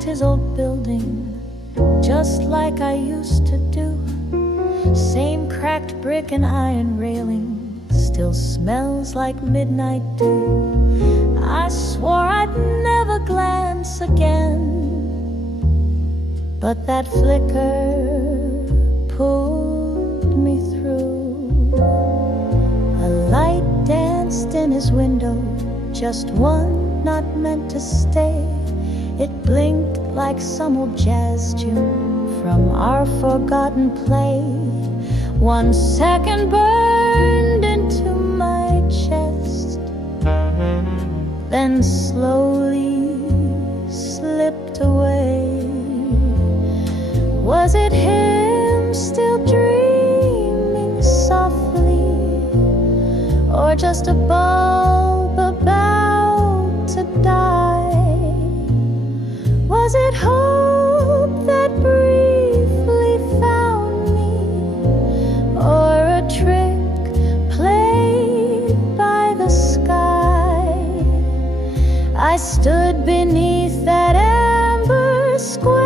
His old building, just like I used to do. Same cracked brick and iron railing, still smells like midnight dew. I swore I'd never glance again, but that flicker pulled me through. A light danced in his window, just one, not meant to stay. It blinked like some old jazz tune from our forgotten play. 1 second burned into my chest, then slowly slipped away. Was it him still dreaming softly, or just a bulb about to die? Was it hope that briefly found me, or a trick played by the sky? I stood beneath that amber square,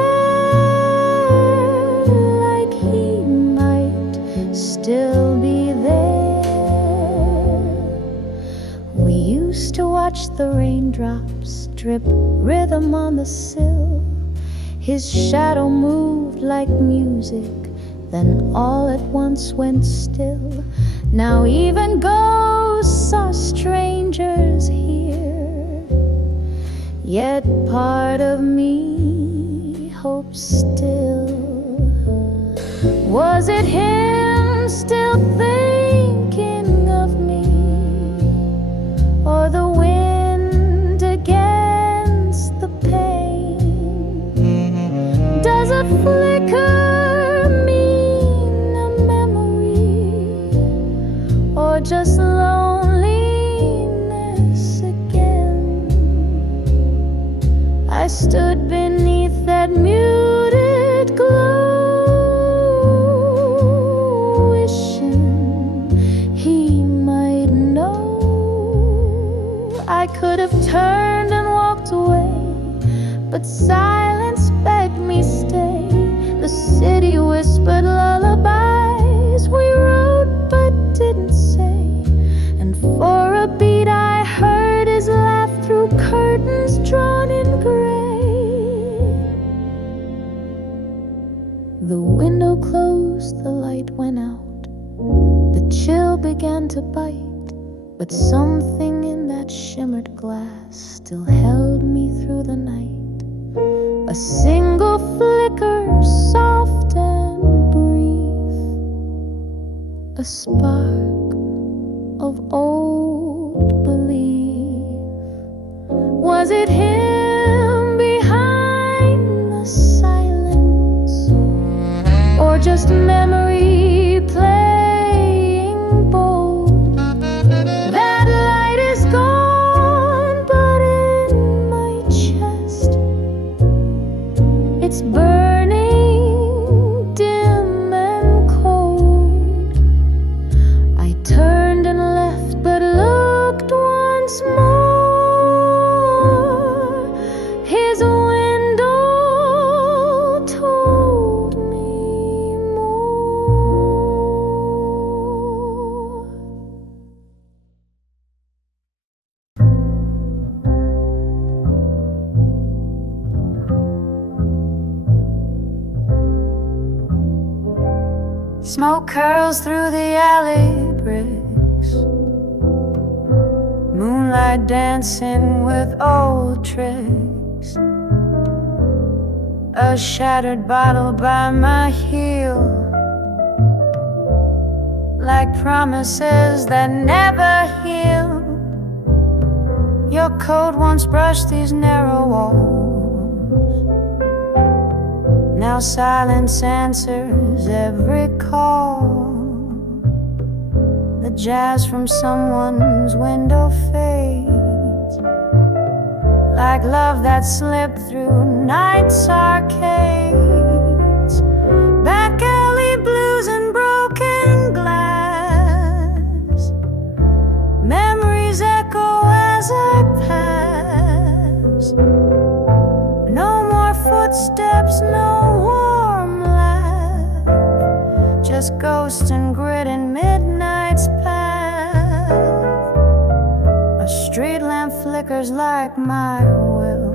like he might still be there. We used to watch the raindrops drip rhythm on the sill. His shadow moved like music, then all at once went still. Now even ghosts are strangers here, yet part of me hopes still. Was it him still thinking of me, or the wind against the pane? Does a flicker mean a memory, or just loneliness again? I stood beneath that muted glow, wishing he might know. I could have turned and walked away, but silence begged me stay. The city whispered lullabies we wrote but didn't say, and for a beat I heard his laugh through curtains drawn in gray. The window closed, the light went out, the chill began to bite, but something in that shimmered glass still held me through the night. A single flicker, soft and brief, a spark of old belief. Was it him behind the silence, or just memory playing bold? That light is gone, but in my chest it's burning dim and cold. I turned and left, but looked once more. His window told me more. Smoke curls through the alley bricks, moonlight dancing with old tricks. A shattered bottle by my heel, like promises that never heal. Your coat once brushed these narrow walls, now silence answers every call. The jazz from someone's window fades, like love that slipped through night's arcades. perhaps no warm laugh, just ghost and grit in midnight's path. A street lamp flickers like my will.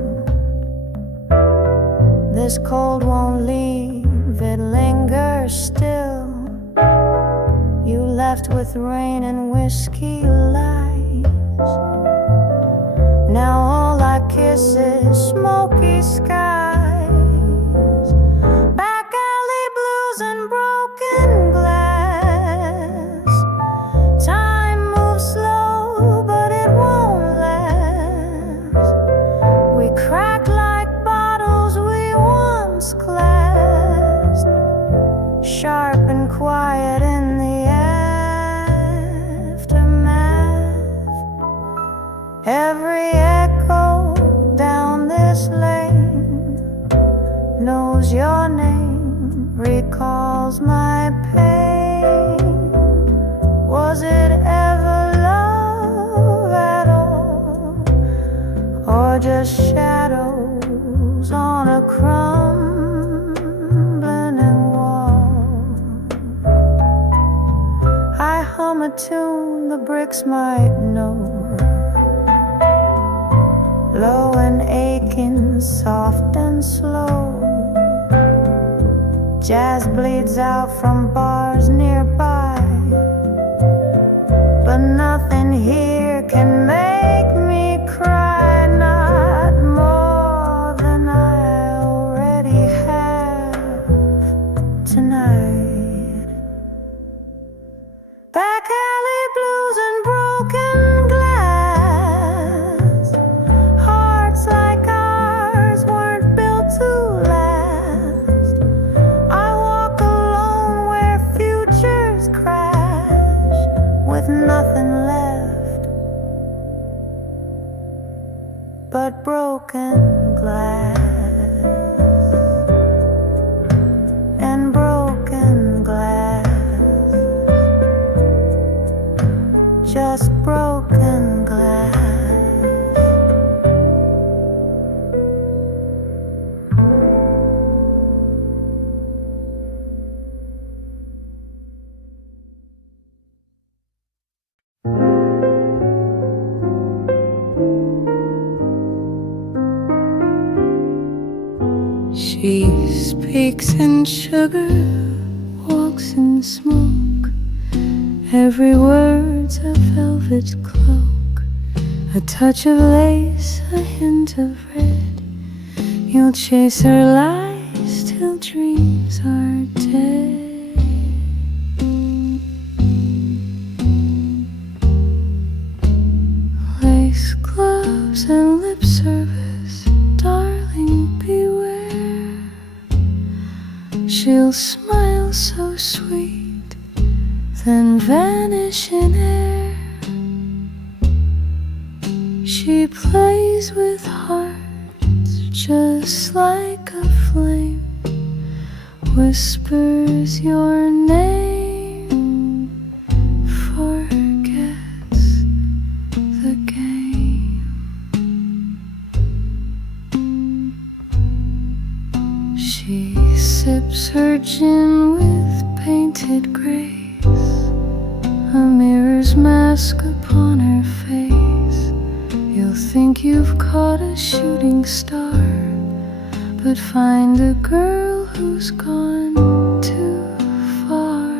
This cold won't leave, it lingers still. You left with rain and whiskey lights. Now all I kiss is smoky skies, back alley blues and broken glass. Time moves slow, but it won't last. We crack like bottles we once clasped, sharp and quiet in the aftermath. Every echo down this lane knows your name, recalls my pain. Was it ever love at all, or just shadows on a crumbling wall? I hum a tune the bricks might know, low and aching, soft and slow. Jazz bleeds out from bars nearby, but nothing here can make me cry. Not more than I already have tonight. Back alley blues and broken glass. Hearts like ours weren't built to last. I walk alone where futures crash, with nothing left but broken glass. And broken glass, just broken glass. She speaks in sugar, walks in smoke. Every word's a velvet cloak, a touch of lace, a hint of red. You'll chase her lies till dreams are dead. Lace gloves and lip service, darling, beware. She'll smile so sweet, then vanish in air. She plays with hearts just like a flame, whispers your name, forgets the game. She sips her gin with painted grace, a mirror's mask upon her face. You'll think you've caught a shooting star, but find a girl who's gone too far.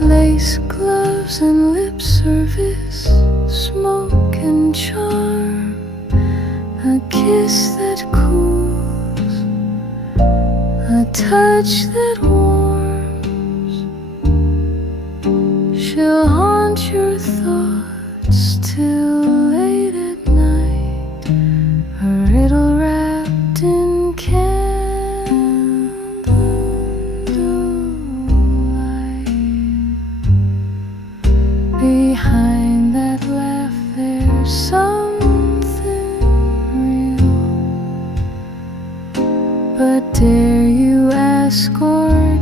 Lace gloves and lip service, smoke and charm, a kiss that cools, a touch that warms. She'll haunt your thoughts till late at night, a riddle wrapped in candlelight. Behind that laugh there's something real, but dare you ask or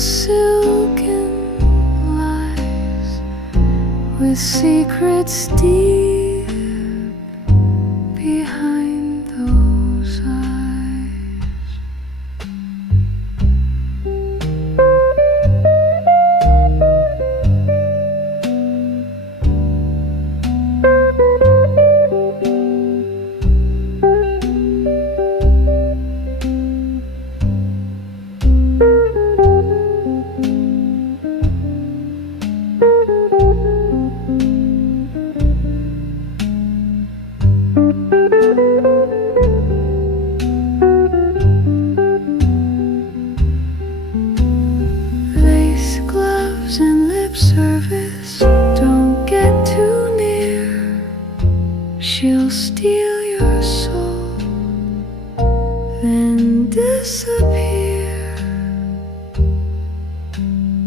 silken lies with secrets deep behind those eyes. She'll steal your soul, then disappear.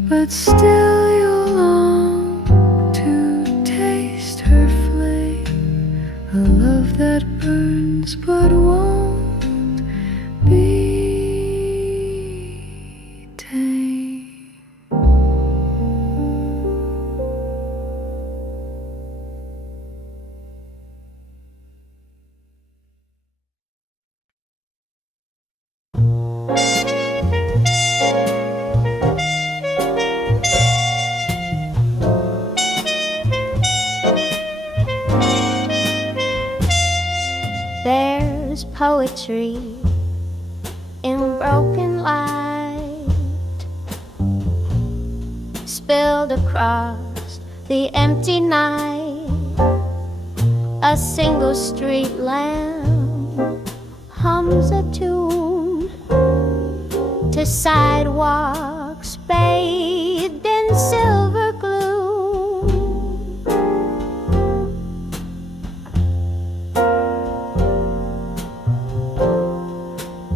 But still you'll long to taste her flame, a love that burns but won't be tame. There's poetry in broken light spilled across the empty night. A single street lamp hums a tune to sidewalks bathed in silver gloom.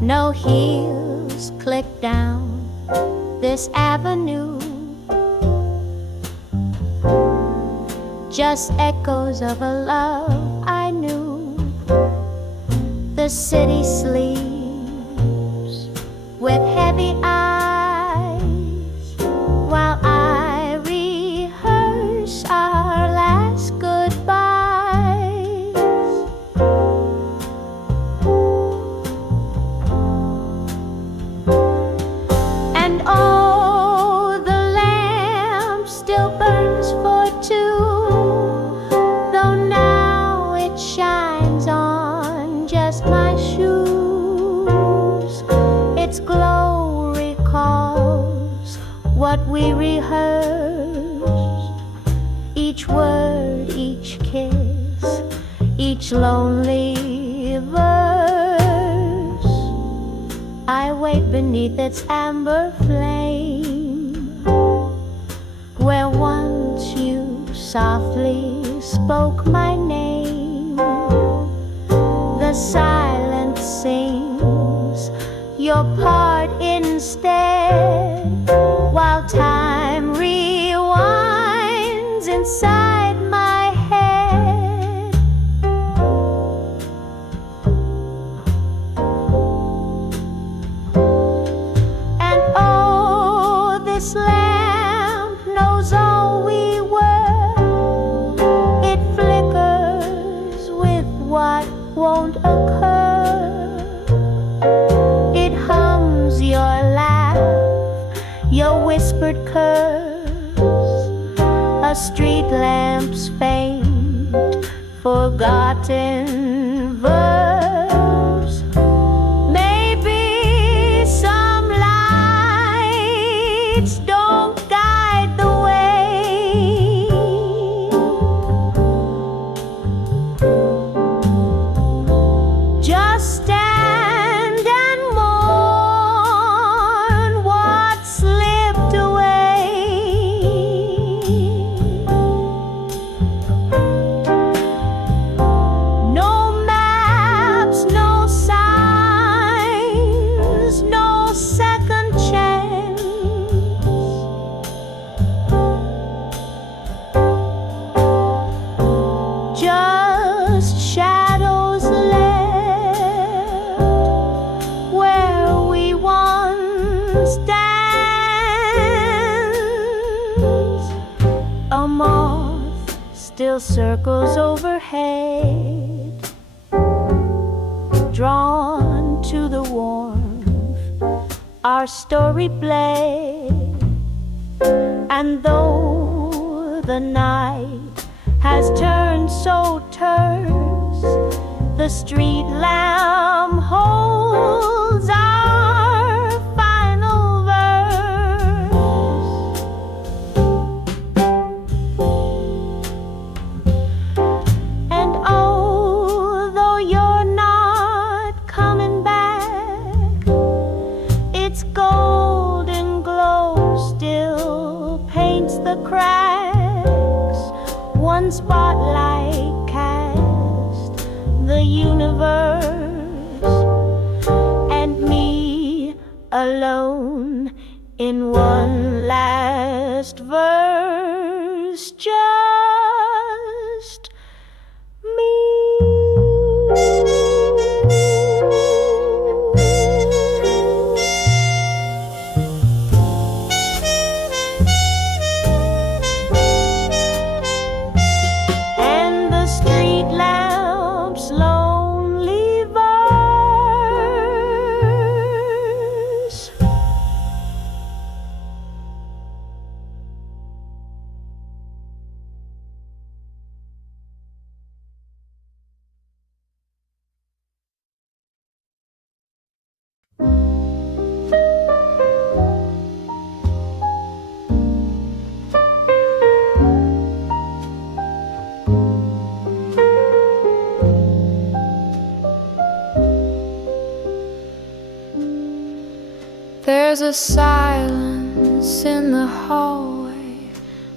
No heels click down this avenue, just echoes of a love I knew. The city sleeps with heavy eyes while I rehearse our last goodbyes. And oh, the lamp still burns for two, though now it shines on just my shoes. Its glow recalls what we rehearsed, each word, each kiss, each lonely verse. I wait beneath its amber flame, where once you softly spoke my name. The silence sings your part instead, while time rewinds inside my head. And oh, this lamp knows all we were. It flickers with what won't occur. It hums your laugh, your whispered curse, a street lamp's faint, forgotten verse. Maybe some lights don't guide the way. Just stand and mourn what slipped away. No maps, no signs, no second chance. still circles overhead, drawn to the warmth our story bled. And though the night has turned so terse, the street lamp holds our final verse. And although you're not coming back, its golden glow still paints the cracks. One spotlight cast the universe, and me alone in one last verse, just me. There's a silence in the hallway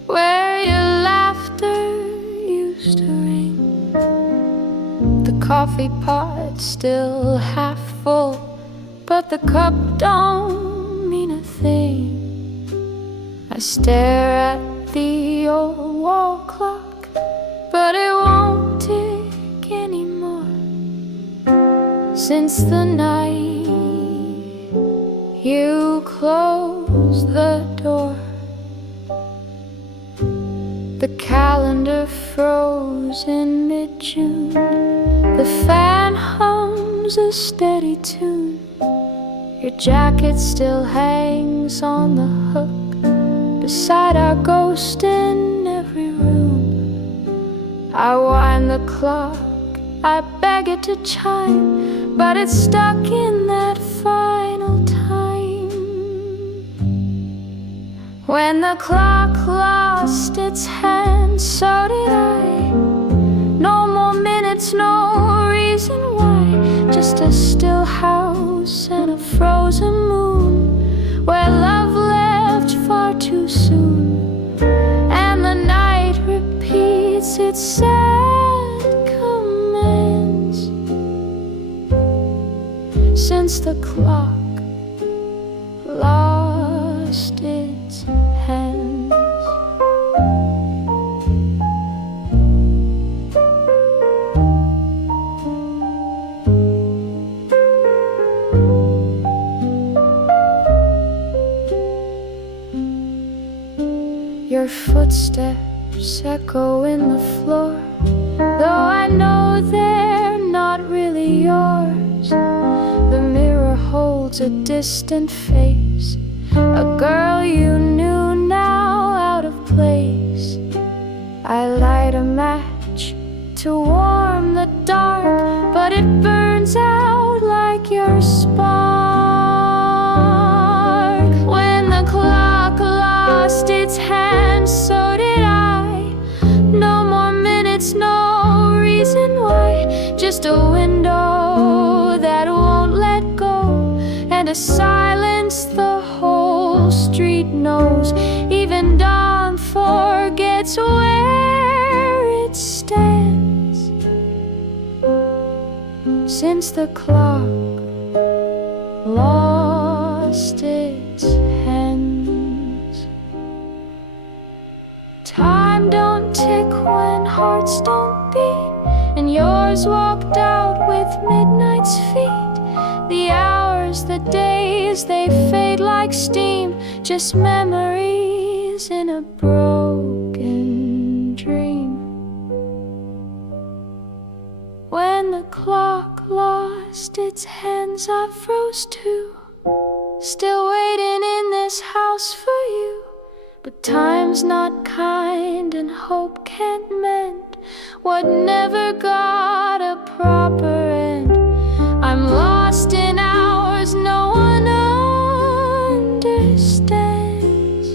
where your laughter used to ring. The coffee pot still half full, but the cup don't mean a thing. I stare at the old wall clock, but it won't tick anymore. Since the night you closed the door, the calendar froze in mid-June. The fan hums a steady tune. Your jacket still hangs on the hook beside our ghost in every room. I wind the clock, I beg it to chime, but it's stuck in that final time. When the clock lost its hand, so did I. No more minutes, no reason why. Just a still house and a frozen moon, where love left far too soon. And the night repeats its sad commands. Since the clock lost its hands. Your footsteps echo in the floor, though I know they're not really yours. The mirror holds a distant face, a girl you knew now out of place. I light a match to warm the dark, but it burns out like your spark. When the clock lost its hand, so did I. No more minutes, no reason why. Just a window that won't let go, and a silence the whole street knows. Even dawn forgets where it stands. Since the clock lost its hands. Time don't tick when hearts don't beat, and yours walked out with midnight's feet. The hours, the days, they fade like steam, just memories in a broken dream. lost its hands, I froze too. Still waiting in this house for you. But time's not kind and hope can't mend what never got a proper end. I'm lost in hours no one understands.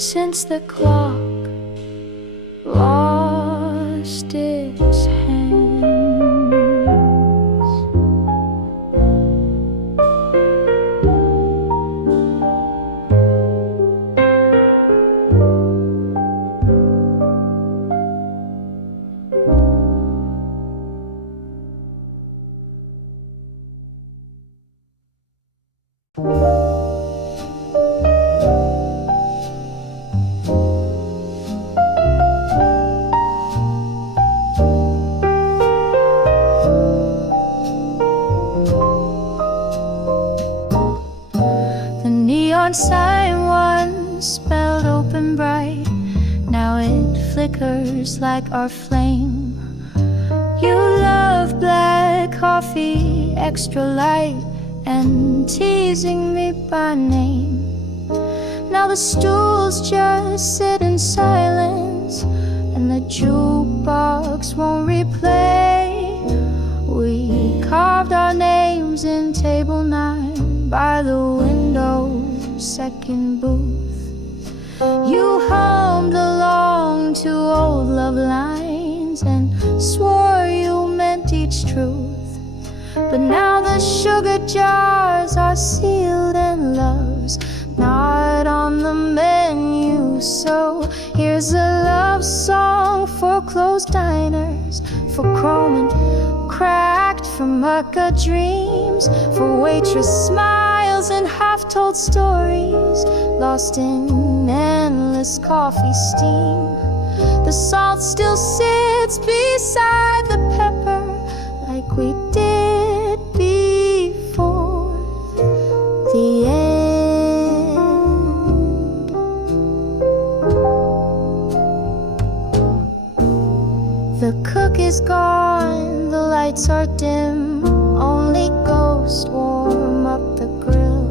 Since the clock lost its hands. Sign once spelled open bright, now it flickers like our flame. You love black coffee, extra light, and teasing me by name. Now the stools just sit in silence, and the jukebox won't replay. We carved our names in table 9 by the window, second booth. You hummed along to old love lines and swore you meant each truth. But now the sugar jars are sealed and love's not on the menu. So here's a love song for closed diners, for chrome and cracked, for Mecca dreams, for waitress smiles and half-told stories, lost in endless coffee steam. The salt still sits beside the pepper like we did before the end. The cook is gone, the lights are dim, only ghosts warm up the grill.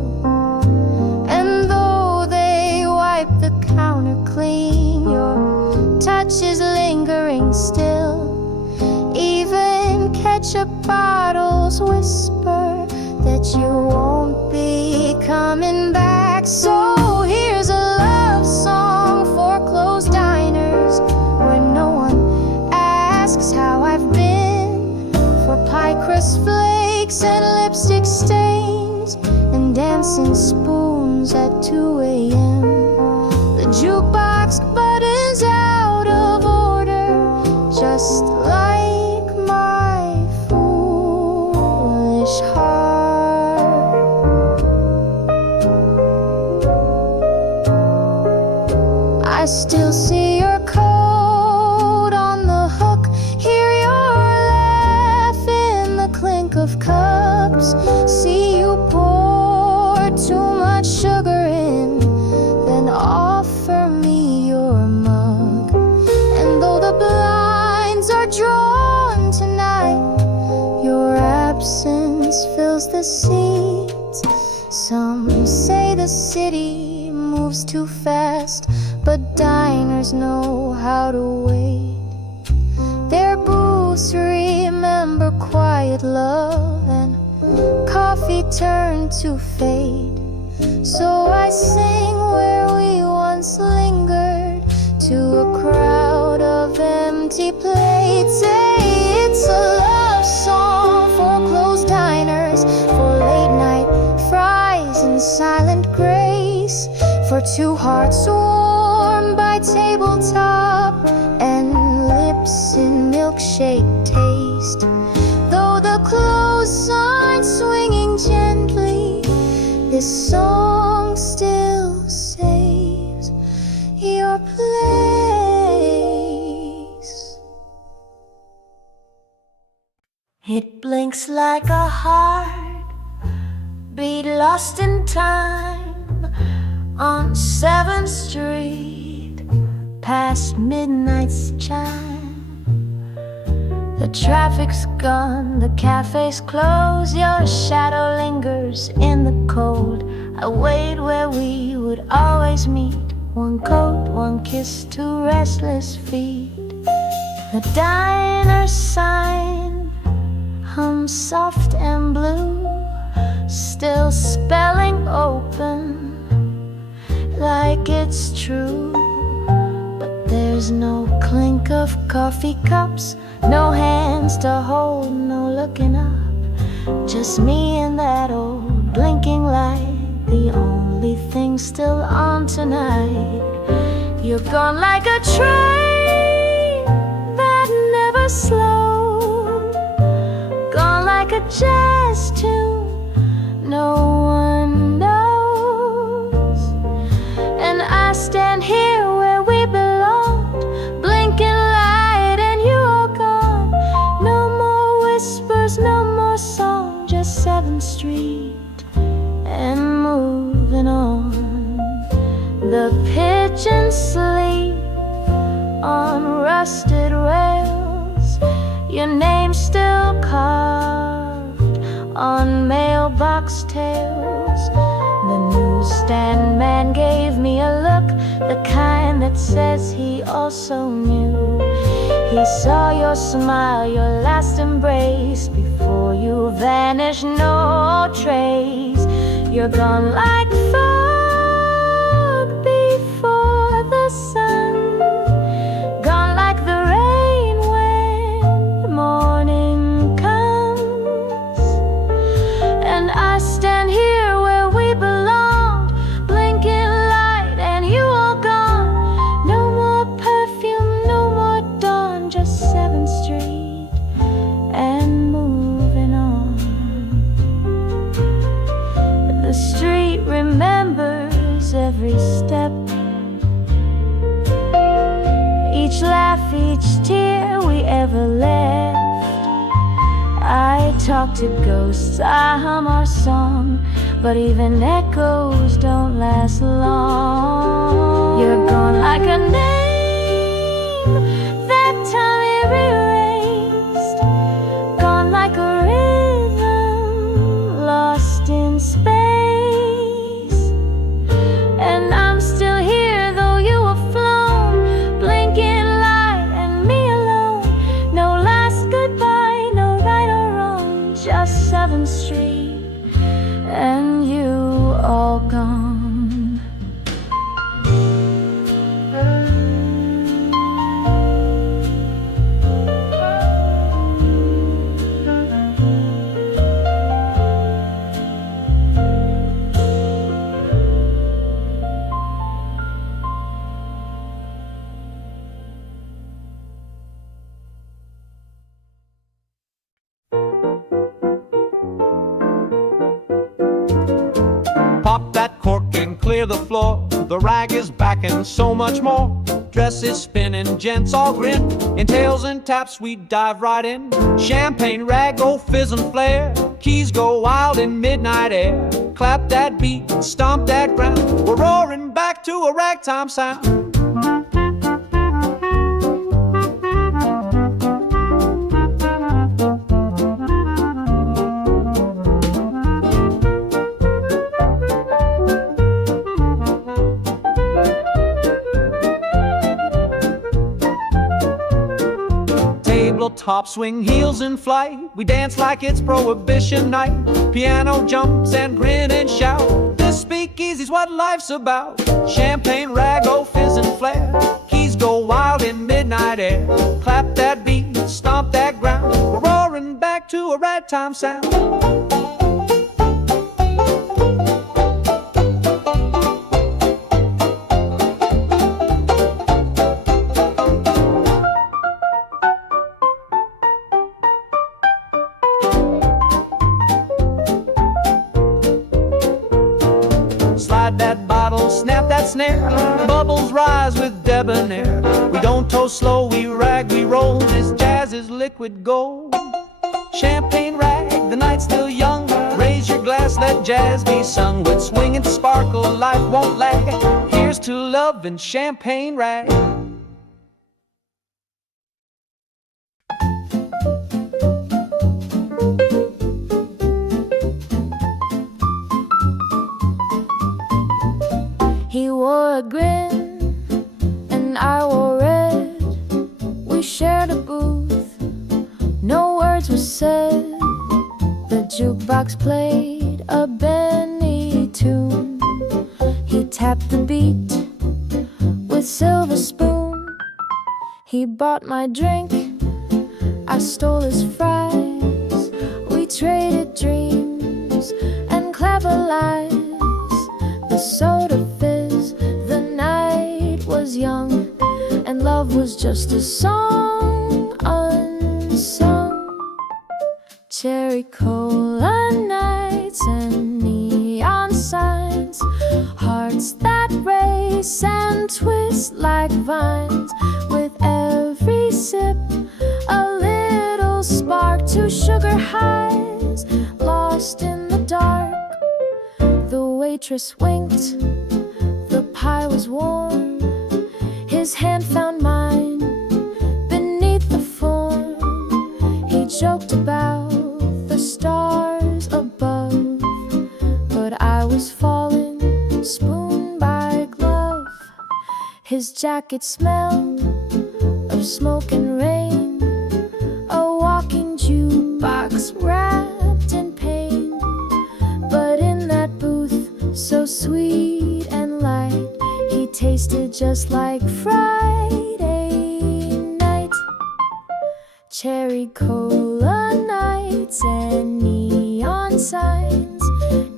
And though they wipe the counter clean, your touch is lingering still. Even ketchup bottles whisper that you won't be coming back. So here's a love song for closed diners, where no one asks how I've been, for pie crust flakes and lipstick stains and dancing spoons at 2 a.m. The jukebox buttons out of order, just like my foolish heart. I still see your coat on the hook, hear your laugh in the clink of cups, see you pour too much sugar in, then offer me your mug. And though the blinds are drawn tonight, your absence fills the seats. Some say the city moves too fast, but diners know how to wait. Their booths remember quiet love, and coffee turned to fade. So I sing where we once lingered, to a crowd of empty plates. Hey, it's a love song for closed diners, for late night fries and silent grace, for two hearts warmed by tabletop and lips in milkshake taste. Though the clothes aren't swinging gently, this song still saves your place. It blinks like a heart beat lost in time on 7th Street past midnight's chime. The traffic's gone, the cafe's closed, your shadow lingers in the cold. I wait where we would always meet, one coat, one kiss, two restless feet. The diner sign hums soft and blue, still spelling open like it's true. But there's no clink of coffee cups, no hands to hold, no looking up. Just me and that old blinking light, the only thing still on tonight. You're gone like a train that never slowed, gone like a jazz tune no one knows. And I stand here where we belonged, blinking light and you are gone. No more whispers, no more song, just 7th Street and moving on. The pigeons sleep on rusted rails, your name still carved on mailbox tails. The newsstand man gave me a look, the kind that says he also knew. He saw your smile, your last embrace, before you vanished, no trace. You're gone like fog before the sun, gone like the rain when morning comes. And I stand here where we belong, blinking light and you are gone. No more perfume, no more dawn, just 7th Street and moving on. The street remembers every step, each laugh, each tear we ever left. I talk to ghosts, I hum our song, but even echoes don't last long. You're gone like a name that time erased, gone like a rhythm lost in space. And I'm still here though you have flown, blinking light and me alone. No last goodbye, no right or wrong, just 7th Street and you all gone. Pop that cork and clear the floor. The rag is back and so much more. Dresses spinning, gents all grin. In tails and taps we dive right in. Champagne rag, go fizz and flare. Keys go wild in midnight air. Clap that beat, stomp that ground. We're roaring back to a ragtime sound. Top swing heels in flight, we dance like it's prohibition night. Piano jumps and grin and shout, this speakeasy's what life's about. Champagne rag, oh fizz and flare. Keys go wild in midnight air. Clap that beat, stomp that ground. We're roaring back to a ragtime sound. That bottle, snap that snare. Bubbles rise with debonair. We don't toast slow, we rag, we roll. This jazz is liquid gold. Champagne rag, the night's still young. Raise your glass, let jazz be sung. With swing and sparkle, life won't lag. Here's to love and champagne rag. wore a grin and I wore red. We shared a booth, no words were said. The jukebox played a Benny tune. He tapped the beat with silver spoon. He bought my drink, I stole his fries. We traded dreams and clever lies. The soda fizz, the night was young, and love was just a song unsung. Cherry cola nights and neon signs, hearts that race and twist like vines. With every sip, a little spark to sugar highs, lost in the dark. The waitress winked, the pie was warm. His hand found mine beneath the form. He joked about the stars above, but I was falling spoon by glove. His jacket smelled of smoke and rain, a walking jukebox wrapped in pain. But in that booth, so sweet and light, he tasted just like Friday night. Cherry cola nights and neon signs,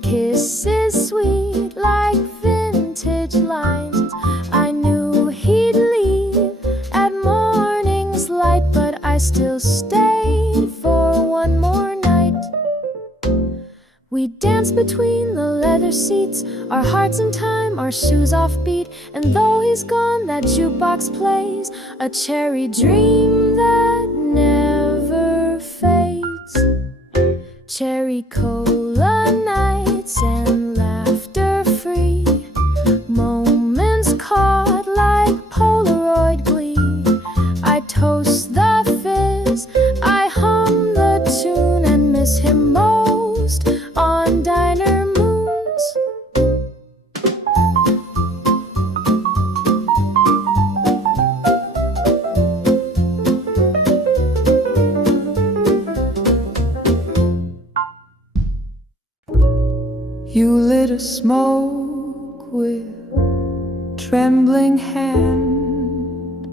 kisses sweet like vintage lines. I knew he'd leave at morning's light, but I still stayed for one more night. We danced between the leather seats, our hearts in time, our shoes offbeat. And though he's gone, that jukebox plays a cherry dream that never fades. Cherry cola nights and laughter free, moments caught like Polaroid glee. I toast the fizz, I hum the tune, and miss him most on diner moons. You lit a smoke with trembling hand.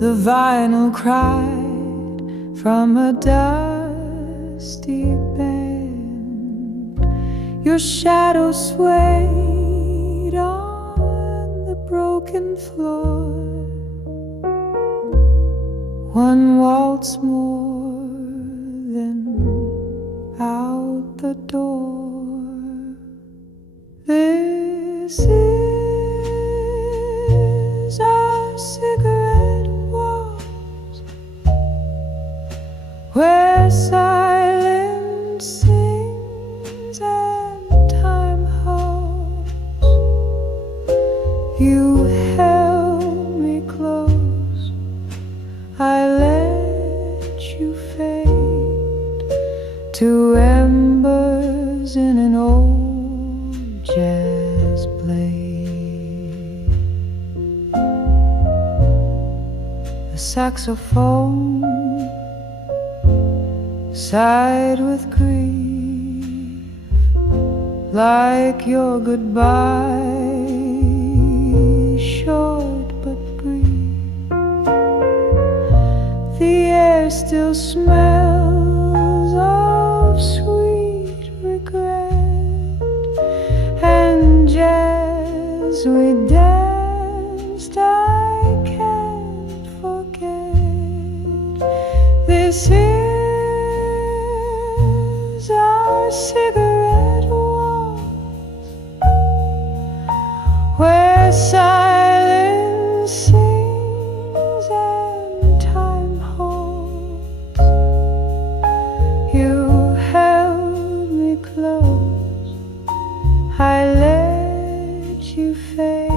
The vinyl cried from a dusty bend. Your shadow swayed on the broken floor. One waltz more, then out the door. This is our cigarette waltz, where silence sings and time halts. You held me close, I let you fade to embers in an old jazz blade. The saxophone sighed with grief, like your goodbye, short but brief. The air still smells of sweet regret, and as we danced, I can't forget. This is our cigarette waltz, where silence sings and time holds. You held me close, I let you fade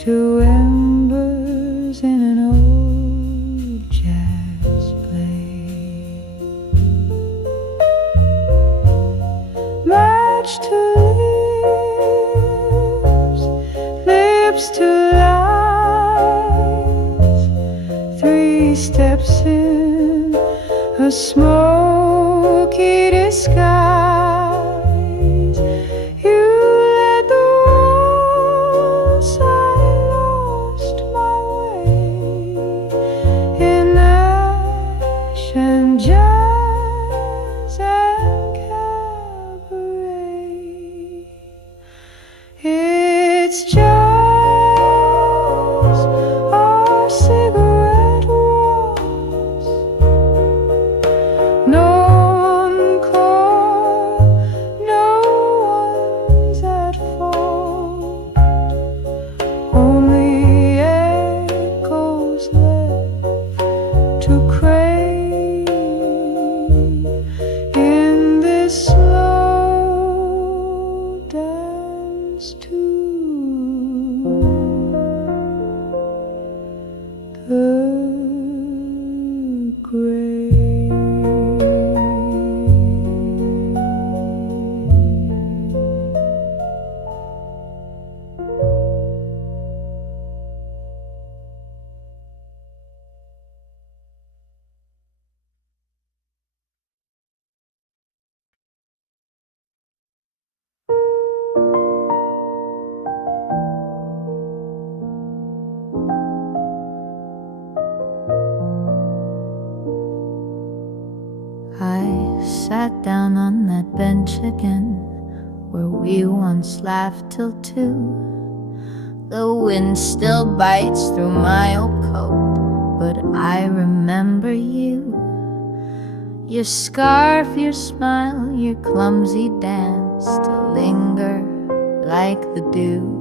to embers in an old jazz blade. Match to live a smoky disguise. You led the waltz, I lost my way in ash and jazz and cabaret. It's just our cigarette waltz, no encore, no one's at fault, only echoes left to crave in this slow dance to the grave. I sat down on that bench again, where we once laughed till 2. The wind still bites through my old coat, but I remember you. Your scarf, your smile, your clumsy dance still linger like the dew.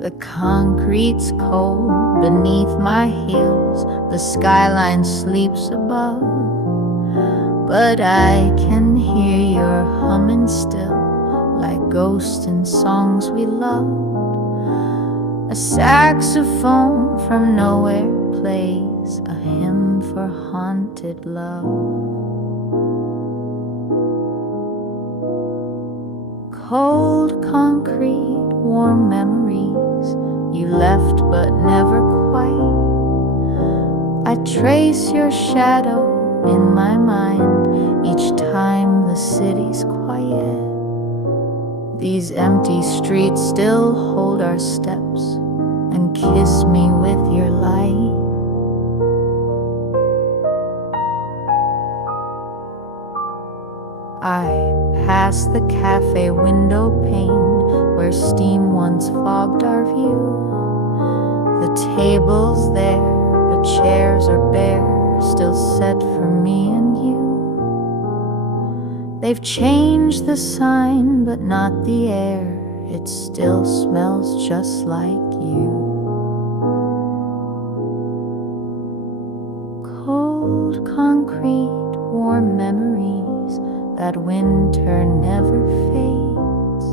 The concrete's cold beneath my heels, the skyline sleeps above, but I can hear your humming still, like ghosts in songs we loved. A saxophone from nowhere plays a hymn for haunted love. Cold concrete, warm memories, you left but never quite. I trace your shadow in my mind each time the city's quiet. These empty streets still hold our steps and kiss me with your light. I pass the cafe window pane where steam once fogged our view. The table's there, the chairs are bare, still set for me and you. They've changed the sign, but not the air. It still smells just like you. Cold concrete, warm memories, that winter never fades.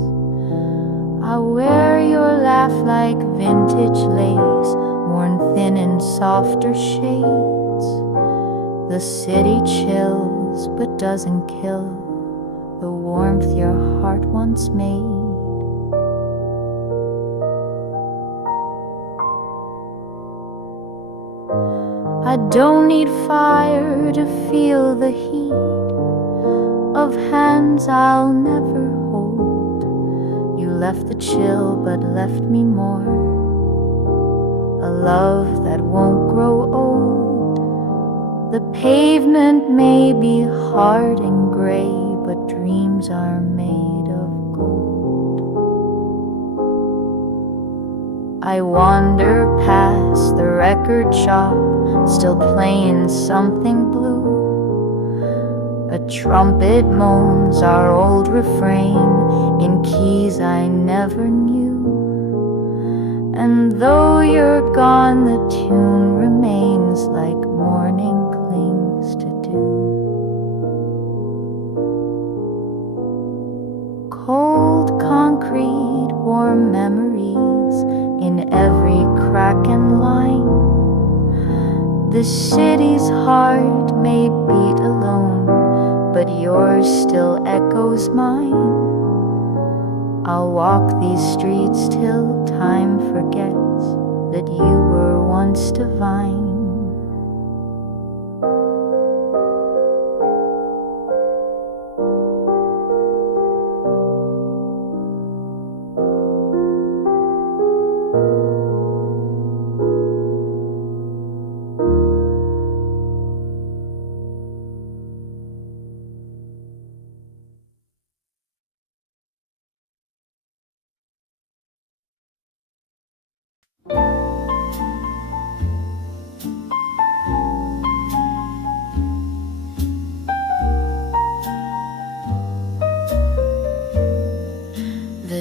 I wear your laugh like vintage lace, worn thin in softer shades. The city chills but doesn't kill the warmth your heart once made. I don't need fire to feel the heat of hands I'll never hold. You left the chill but left me more, a love that won't grow old. The pavement may be hard and gray, but dreams are made of gold. I wander past the record shop, still playing something blue. A trumpet moans our old refrain in keys I never knew. And though you're gone, the tune remains like morning clings to dew. Cold concrete, warm memories in every crack and line. The city's heart may beat alone, but yours still echoes mine. I'll walk these streets till time forgets that you were once divine.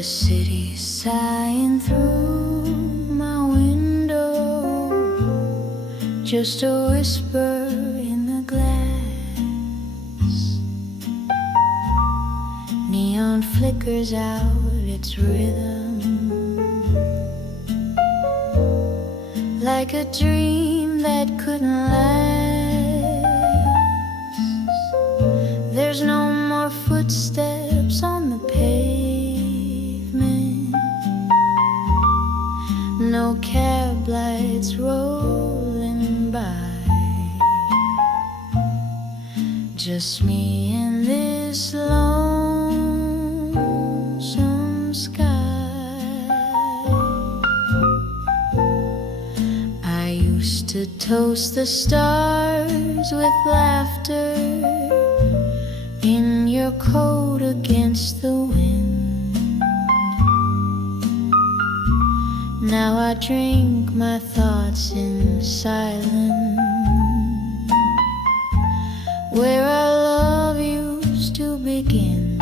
the city sighing through my window, just a whisper in the glass. Neon flickers out its rhythm, like a dream that couldn't last. There's no more footsteps on the pavement, no cab lights rolling by, just me and this lonesome sky. I used to toast the stars with laughter in your coat against the wind. Now I drink my thoughts in silence, where our love used to begin.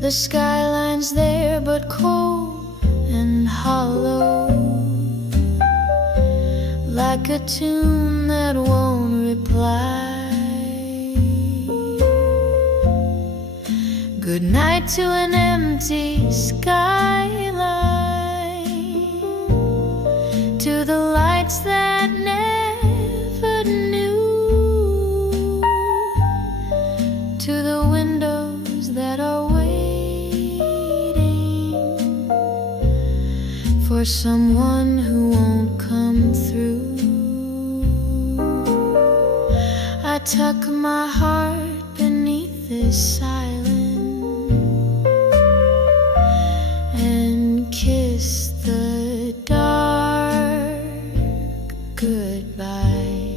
The skyline's there but cold and hollow, like a tune that won't reply. Goodnight to an empty skyline, to the lights that never knew, to the windows that are waiting for someone who won't come through. I tuck my heart beneath this silence and kiss the dark goodbye.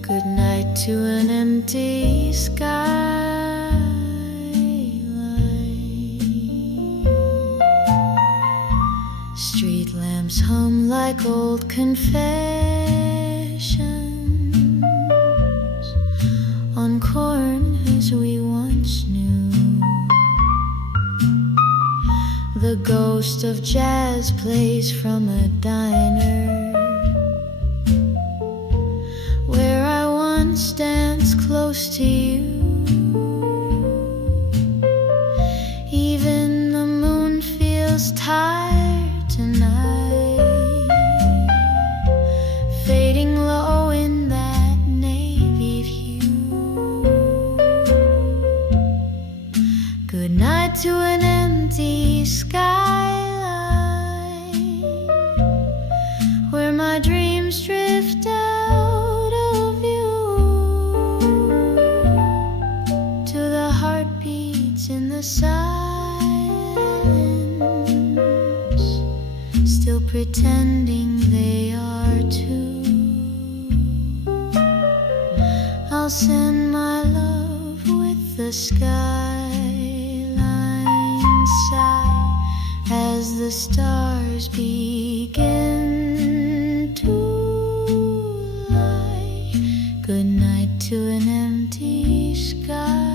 Good night to an empty skyline. Street lamps hum like old confessions on corners we once knew. The ghost of jazz plays from a diner where I once danced close to you. Even the moon feels tired tonight, fading low in that navy hue. Good night to an empty skyline, where my dreams drift out of view, to the heartbeats in the silence, still pretending they are too. I'll send my love with the skyline sigh as the stars begin to lie. Good night to an empty skyline.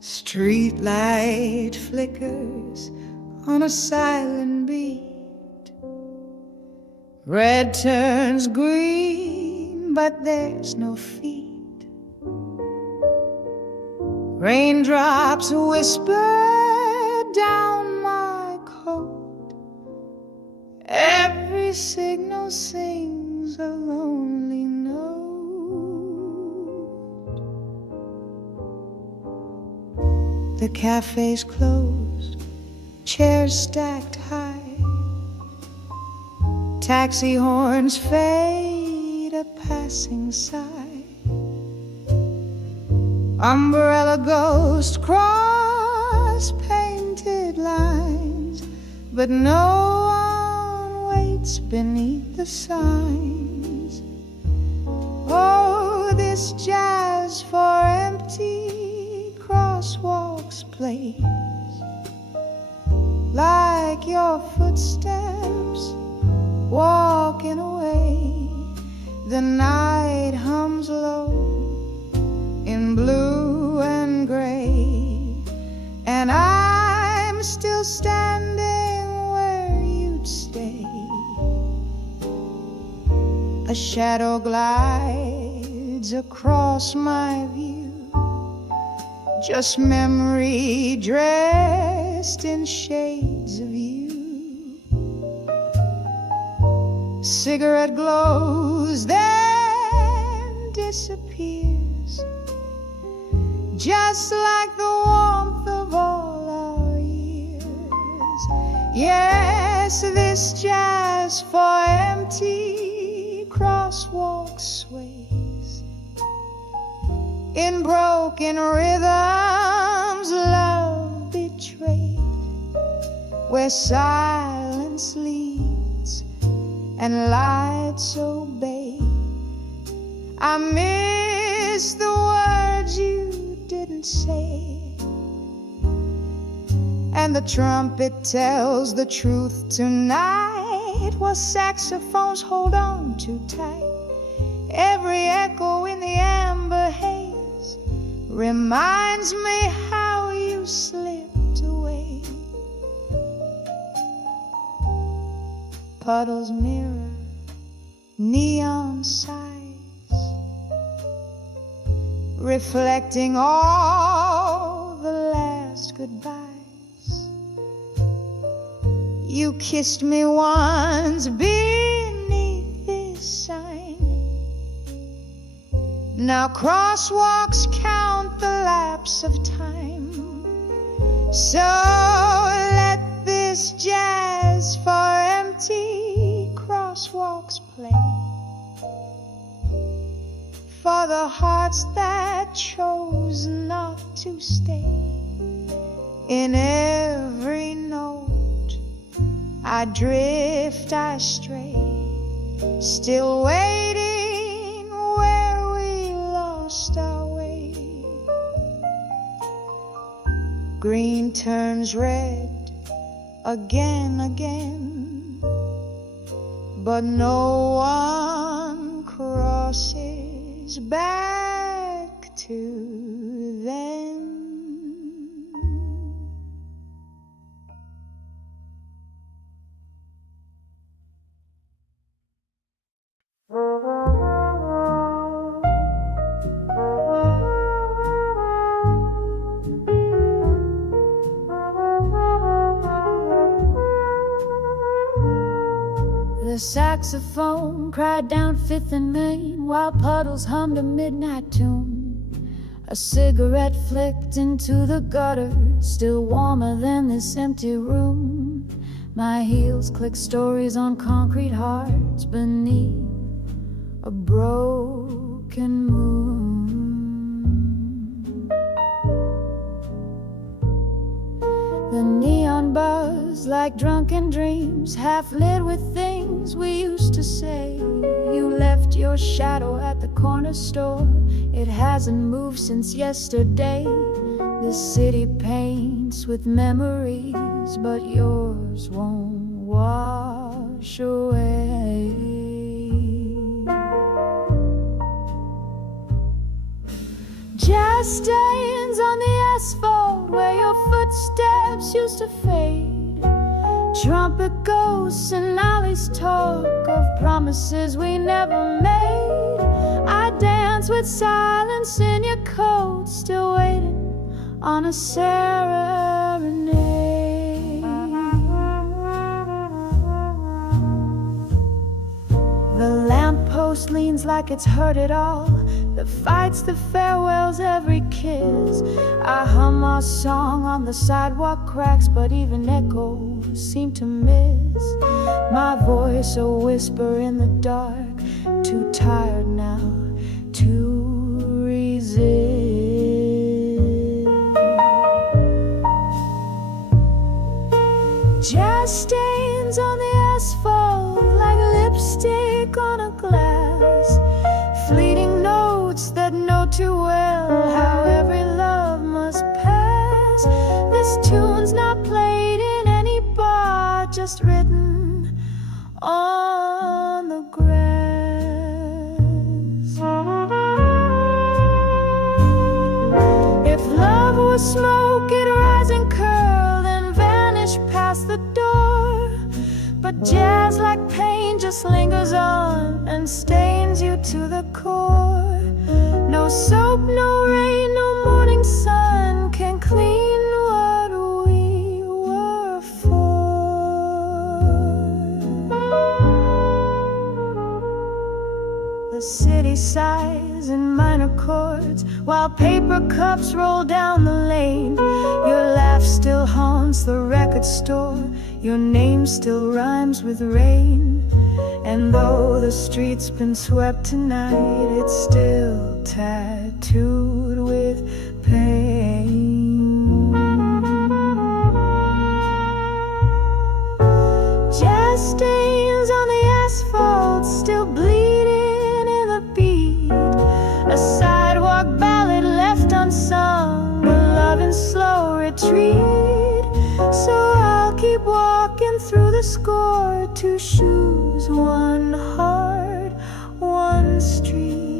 Street light flickers on a silent beat. Red turns green, but there's no feet. Raindrops whisper down my coat. Every signal sings a lonely note. The cafe's closed, chairs stacked high. Taxi horns fade, a passing sigh. Umbrella ghost cross painted lines but no one waits beneath the signs. Oh, this jazz for empty crosswalks plays like your footsteps walking away. The night hums low in blue and gray, and I'm still standing where you'd stay. A shadow glides across my view, just memory dressed in shades of you. Cigarette glows, then disappears, just like the warmth of all our years. Yes, this jazz for empty crosswalks sways in broken rhythms, love betrayed, where silence leads and lights obey. I miss the words you didn't say, and the trumpet tells the truth tonight, while saxophones hold on too tight. Every echo in the amber haze reminds me how you slipped away. Puddles mirror neon sighs, reflecting all the last goodbyes. You kissed me once beneath this sign. Now crosswalks count the lapse of time. So let this jazz for empty crosswalks play, for the hearts that chose not to stay. In every note I drift, I stray, still waiting where we lost our way. Green turns red again, again, but no one crosses back to them. The saxophone cried down Fifth and Main while puddles hummed a midnight tune. A cigarette flicked into the gutter, still warmer than this empty room. My heels click stories on concrete hearts beneath a broken moon. The neon buzz like drunken dreams, half lit with things we used to say. You left your shadow at the corner store, it hasn't moved since yesterday. This city paints with memories, but yours won't wash away. Jazz stains on the asphalt where your footsteps used to fade. Trumpet ghosts and alleys talk of promises we never made. I dance with silence in your coat, still waiting on a serenade. The lamppost leans like it's heard it all, the fights, the farewells, every kiss. I hum our song on the sidewalk cracks, but even echoes seem to miss my voice, a whisper in the dark, too tired now to resist. Jazz stains on the asphalt like lipstick on a glass, fleeting notes that know too well how every love must pass. This tune's not played in any bar, just written on the grass. If love was smoke, it'd rise and curl, then vanish past the door. But jazz, like pain, just lingers on and stains you to the core. No soap, no rain, no morning sun can clean what we were for. The city sighs in minor chords while paper cups roll down the lane. Your laugh still haunts the record store, your name still rhymes with rain. And though the street's been swept tonight, it's still tattooed with pain. Jazz stains on the asphalt, still bleeding in the beat. A sidewalk ballad left unsung, a love in slow retreat. So I'll keep walking through the score, two shoes, one heart, one street.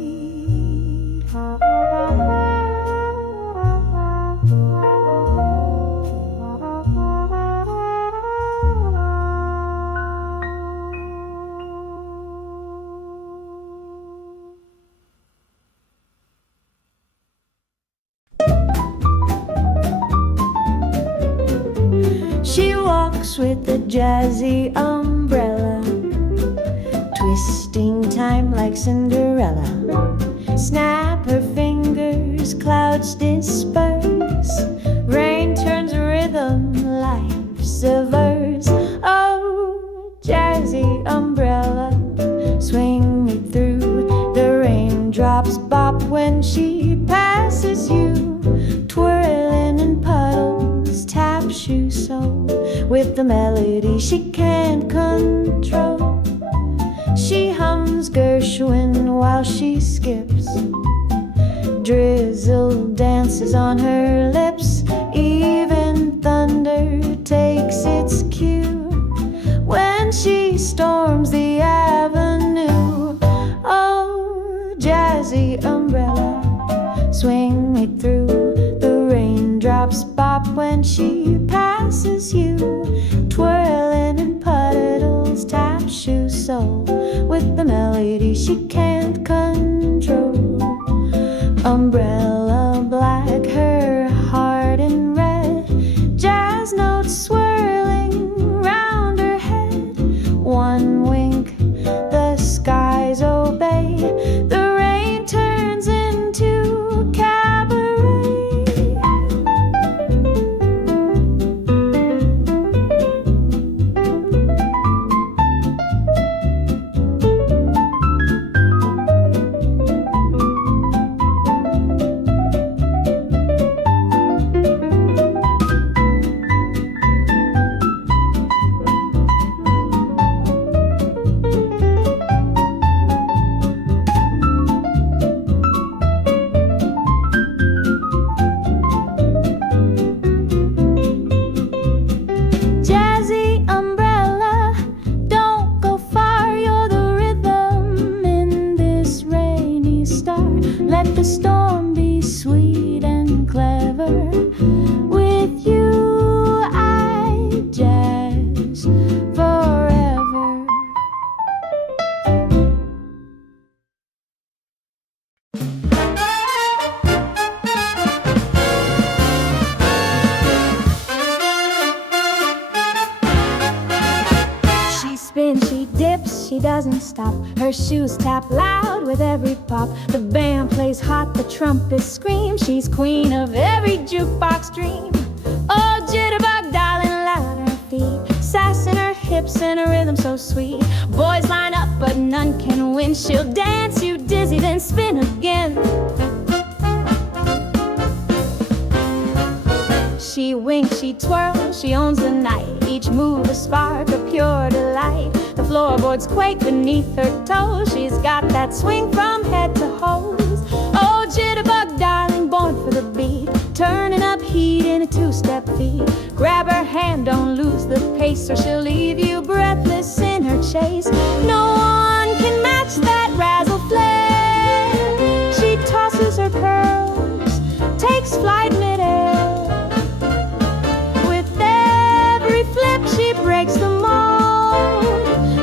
She walks with a jazzy umbrella, twisting time like Cinderella. Snap her fingers, clouds disperse, rain turns rhythm, life's a verse. Oh, jazzy umbrella, swing me through. The raindrops bop when she passes you, twirling in puddles, tap shoe sole with the melody she can't control. She hums Gershwin while she skips, drizzle dances on her lips. Even thunder takes its cue when she storms the avenue. Oh, jazzy umbrella, swing me through. The raindrops bop when she passes you, twirling in puddles, tap shoe sole with the melody she can't control. Umbrella black, her heart in red, jazz notes swirling round her head. One wink, the skies obey, the rain turns into cabaret. She doesn't stop, her shoes tap loud with every pop. The band plays hot, the trumpets scream. She's queen of every jukebox dream. Oh, jitterbug darling, loud on her feet, sass in her hips and a rhythm so sweet. Boys line up, but none can win. She'll dance you dizzy, then spin again. she winks, she twirls, she owns the night. Each move a spark of pure delight. The floorboards quake beneath her toes. She's got that swing from head to hose. Oh, Jitterbug Darling, born for the beat, turning up heat in a two-step feat. Grab her hand, don't lose the pace, or she'll leave you breathless in her chase. No one can match that razzle flare. She tosses her curls, takes flight midair. With every flip she breaks the mold.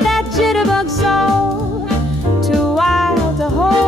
That jitterbug soul, too wild to hold.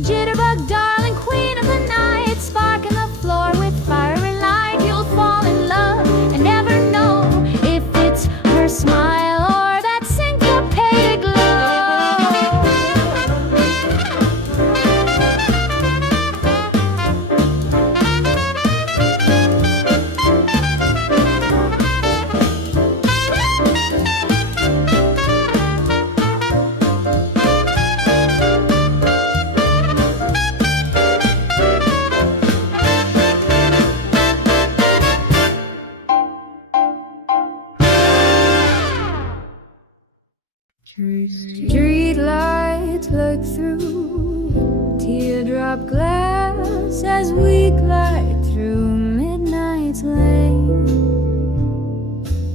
Jitterbug Darling, queen of the night, sparking the floor with fiery light. You'll fall in love and never know if it's her smile or that syncopated Street lights look through teardrop glass as we glide through midnight's lane.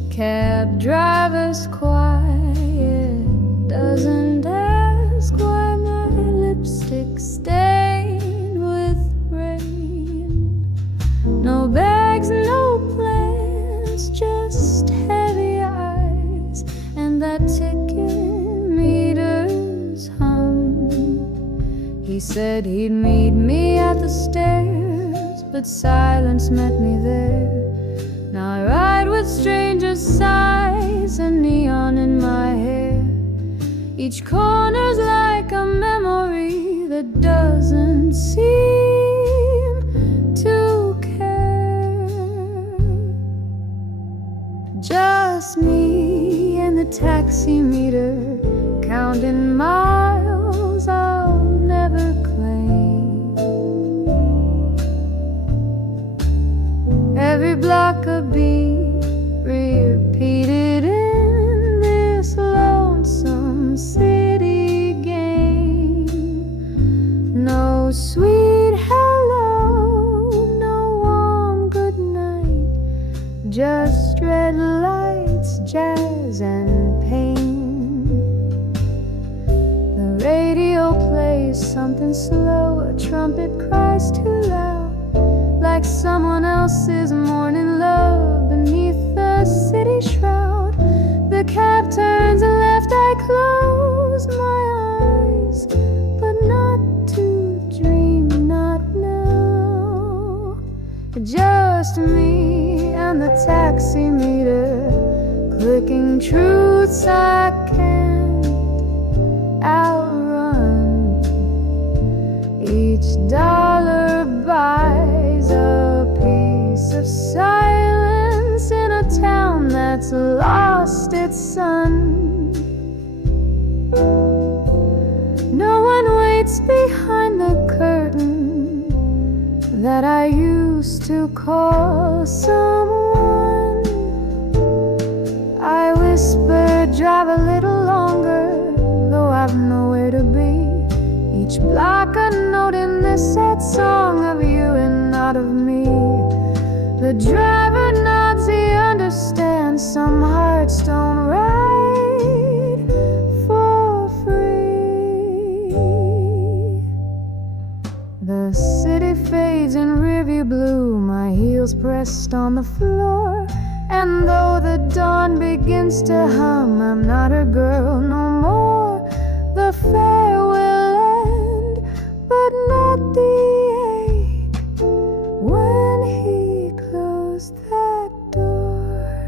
Cab drivers quiet doesn't ask why my lipstick stained with rain. No bags, no plans, just heavy eyes and that ticket meters hum. He said he'd meet me at the stairs, but silence met me there. Now I ride with strangers' sighs and neon in my hair. Each corner's like a memory that doesn't seem to care. Just me and the taxi meter, counting miles I'll never claim. Every block a beat repeated in this lonesome city game. No sweet hello, no warm goodnight, just red lights, jazz and pain. The radio plays something slow, a trumpet cries too loud, like someone else's morning love beneath the city shroud. The cab turns left, I close my eyes, but not to dream, not now. Just me and the taxi meter, clicking truths I can't outrun. Each dollar buys a piece of silence in a town that's lost its sun. No one waits behind the curtain that I used to call someone. I whisper, drive a little longer, though I've nowhere to be. Each block a note in this sad song of you and not of me. The driver nods, he understands, some hearts don't ride for free. navy blue, my heels pressed on the floor. And though the dawn begins to hum, I'm not her girl no more. The fair will end, but not the ache. When he closed that door,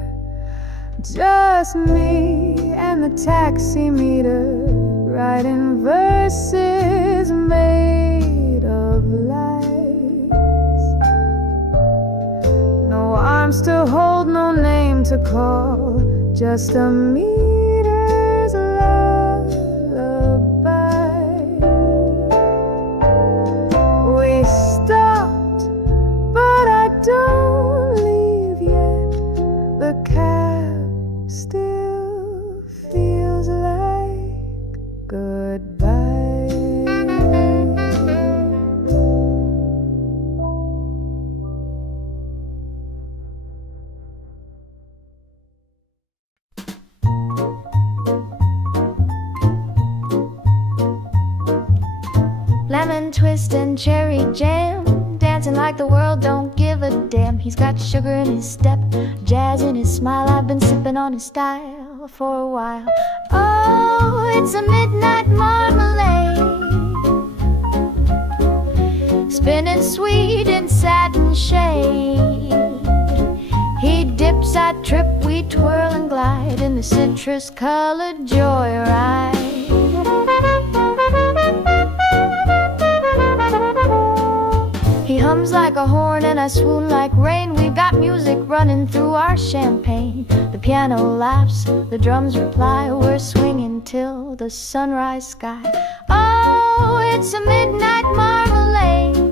just me and the taxi meter, writing verses made of lies. No arms to hold, no name to call, just a meter's lullaby. We stopped, but I don't leave yet. The cab still feels like goodbye. Lemon twist and cherry jam, dancing like the world don't give a damn. He's got sugar in his step, jazz in his smile. I've been sipping on his style for a while. Oh, it's a midnight marmalade, spinning sweet in satin shade. He dips, I trip, we twirl and glide in the citrus-colored joyride. He hums like a horn and I swoon like rain. We've got music running through our champagne. The piano laughs, the drums reply. We're swinging till the sunrise sky. Oh, it's a midnight marmalade,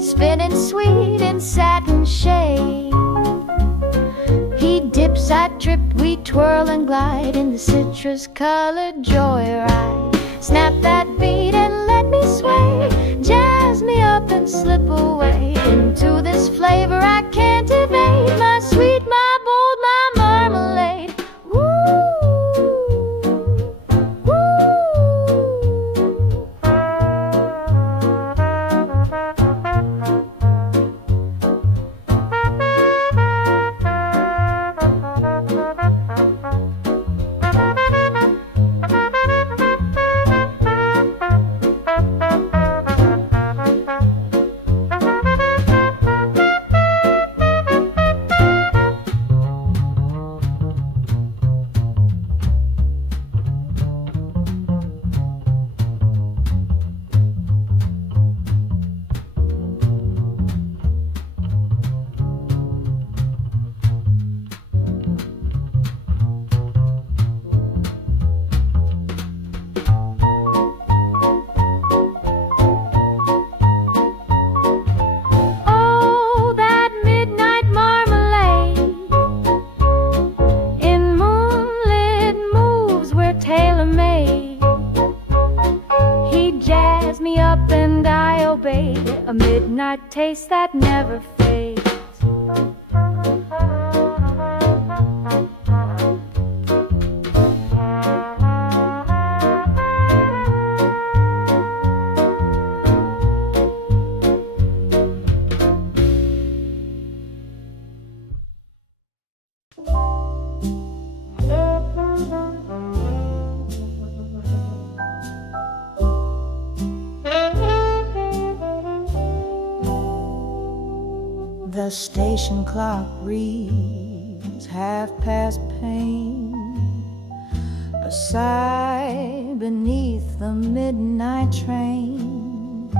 spinning sweet in satin shade. He dips, I trip, we twirl and glide in the citrus-colored joyride. Snap that beat and let me sway, jazz me up and slip away into this flavor I can't evade. My sweet, my bold, my marmalade. Woo, woo. A midnight taste that never fades. The station clock reads pain. A sigh beneath the midnight train.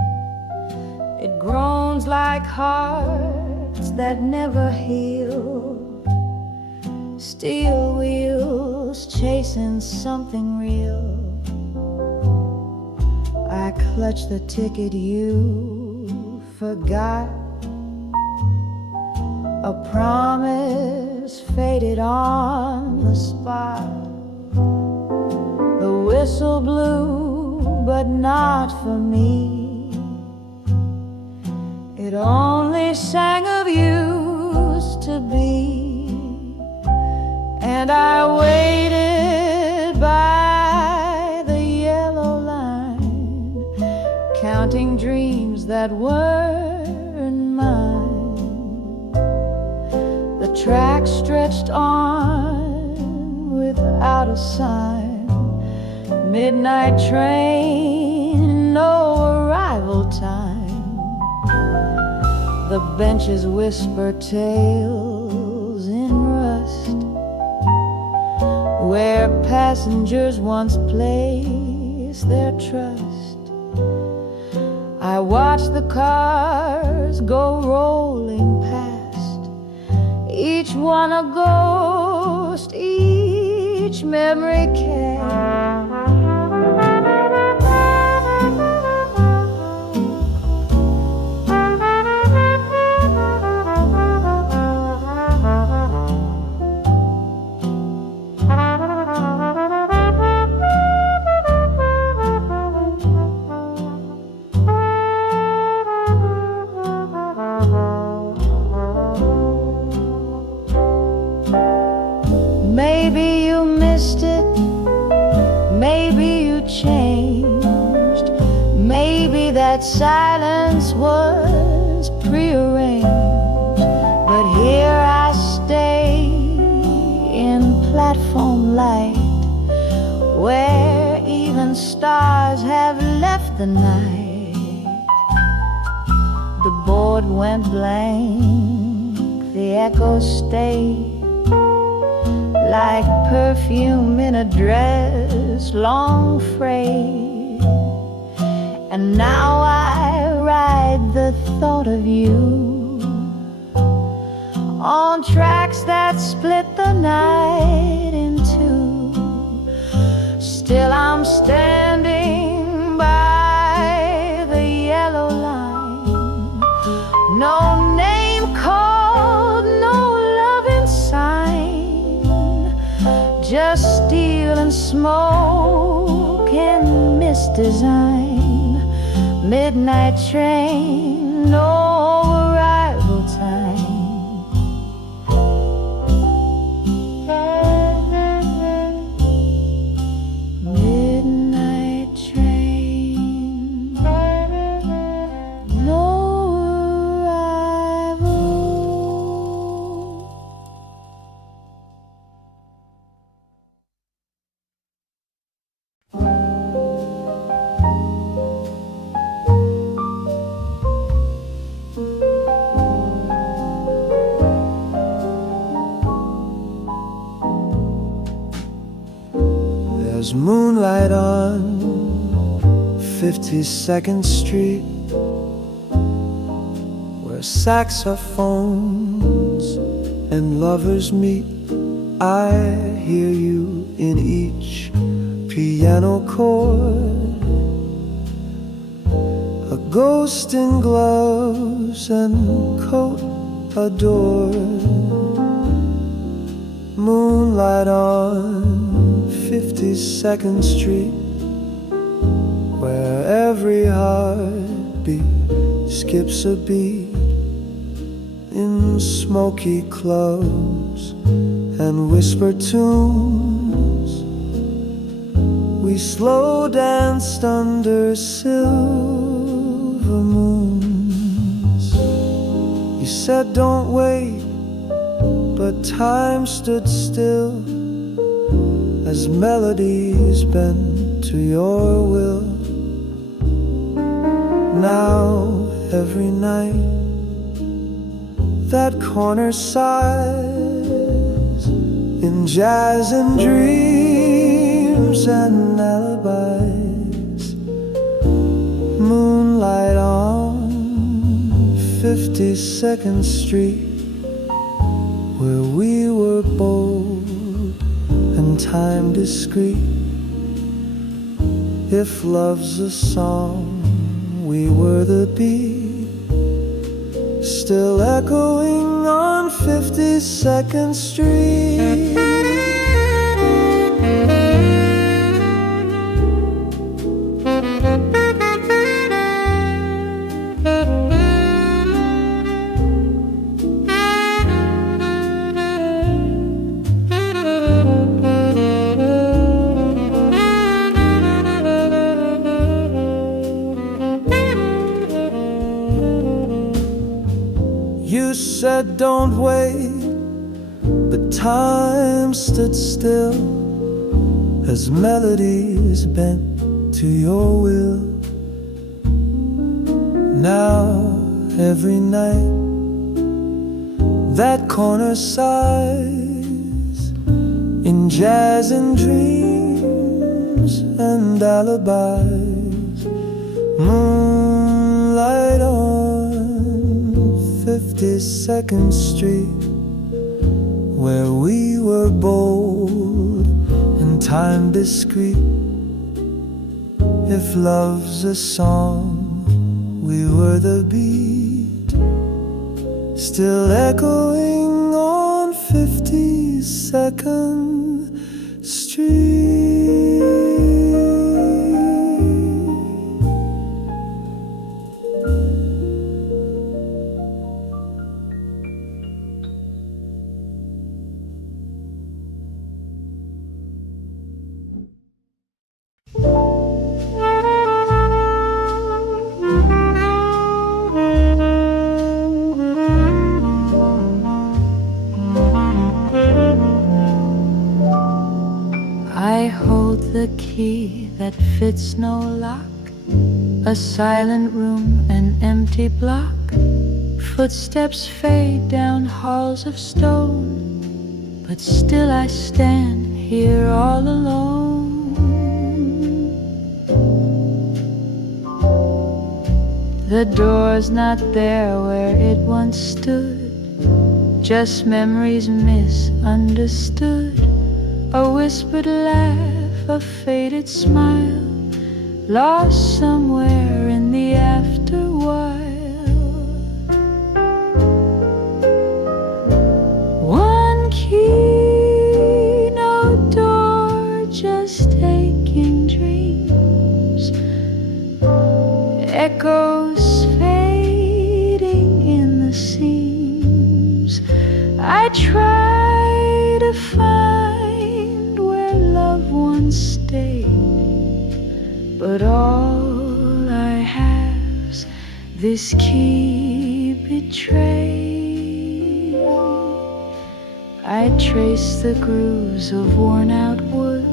It groans like hearts that never heal. Steel wheels chasing something real. I clutch the ticket you forgot. A promise faded on the spot. The whistle blew, but not for me. It only sang of used to be. And I waited by the yellow line, counting dreams that weren't mine. The track stretched on without a sign. Midnight train, no arrival time. The benches whisper tales in rust, where passengers once placed their trust. I watch the cars go rolling past, each one a ghost, each memory cast. Maybe you missed it, maybe you changed, maybe that silence was prearranged. But here I stay in platform light, where even stars have left the night. The board went blank, the echoes stayed, like perfume in a dress long frayed. And now I ride the thought of you on tracks that split the night in two. Still I'm standing by the yellow line, no name called, no loving sign, just steel and smoke and mist design. Midnight train, no arrival time. Midnight train, no arrival. There's moonlight on 52nd Street, where saxophones and lovers meet. I hear you in each piano chord, a ghost in gloves and coat adored. Moonlight on 52nd Street, where every heartbeat skips a beat. In smoky clubs and whisper tunes, we slow danced under silver moons. You said don't wait, but time stood still as melodies bent to your will. Now every night that corner sighs in jazz and dreams and alibis. Moonlight on 52nd Street, where we were bold and time discreet. If love's a song, we were the beat, still echoing on 52nd Street. You said don't wait, but time stood still as melodies bent to your will. Now every night that corner sighs in jazz and dreams and alibis. Moonlight on 52nd Street, where we were bold and time discreet. If love's a song, we were the beat, still echoing on 52nd Street. I hold the key that fits no lock, a silent room, an empty block. Footsteps fade down halls of stone, but still I stand here all alone. The door's not there where it once stood, just memories misunderstood. A whispered laugh, a faded smile, lost somewhere in the afterwhile. One key, no door, just aching dreams, echoes fading in the seams. I try to find where loved ones stay, but all I have's this key betrayed. I trace the grooves of worn out wood,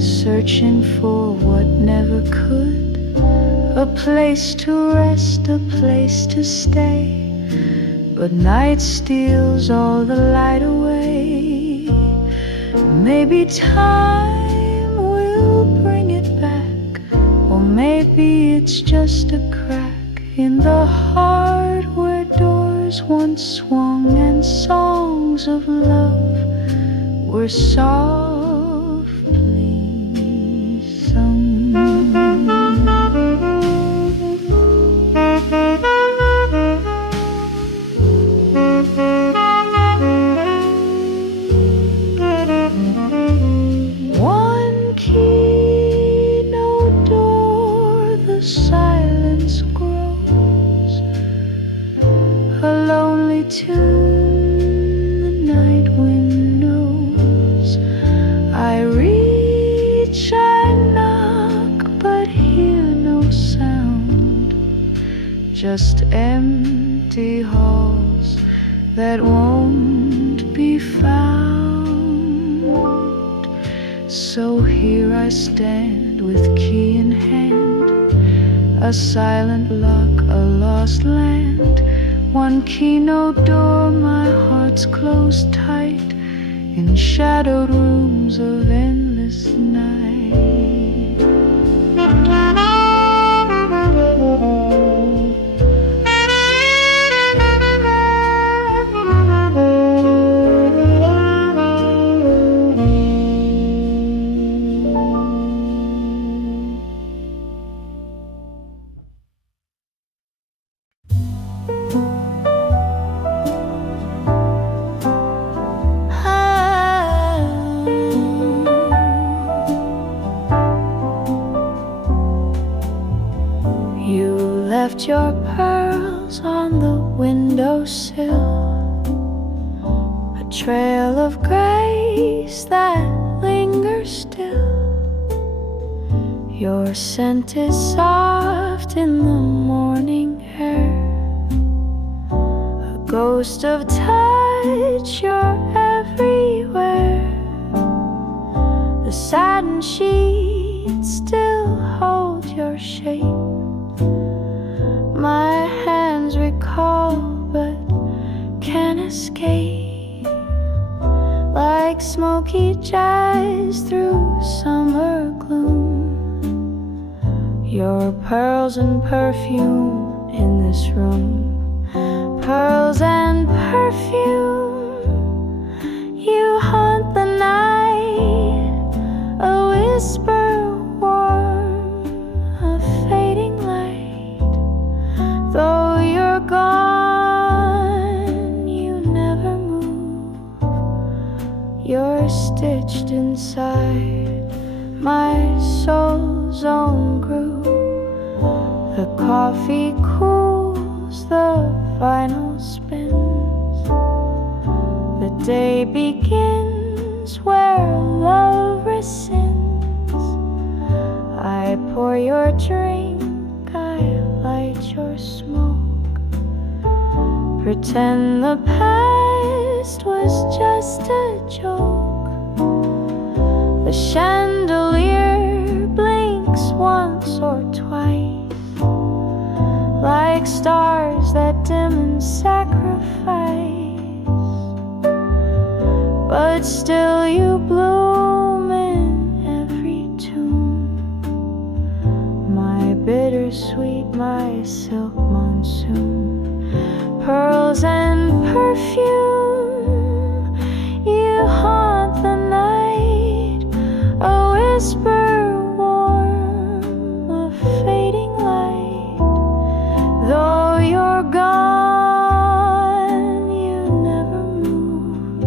searching for what never could. A place to rest, a place to stay, but night steals all the light away. Maybe time will bring it back, or maybe it's just a crack in the heart where doors once swung and songs of love were softly sung. One key, no door, the silence grows, a lonely tune the night wind knows. I reach, I knock, but hear no sound, just empty halls that won't be found. So here I stand with key in hand, a silent lock, a lost land. One key, no door, my heart's closed tight in shadowed rooms of endless night. You left your pearls on the windowsill, a trail of grace that lingers still. Your scent is soft in the morning air, a Ghost of touch, you're everywhere. The satin sheets still hold your shape. My hands recall but can't escape. Like smoky jazz through summer gloom. Your pearls and perfume in this room. Pearls and perfume, you haunt the night. A whisper warm, a fading light. Though you're gone, you never move. You're stitched inside my soul's own groove. The coffee cools, the final spins. The day begins where love rescinds. I pour your drink, I light your smoke. Pretend the past was just a joke. The chandelier blinks once or twice. Like stars that dim and sacrifice. But still you bloom in every tune. My bittersweet, my silk monsoon. Pearls and perfume, you haunt the night. A whisper warm, a fading light. Though you're gone, you never move.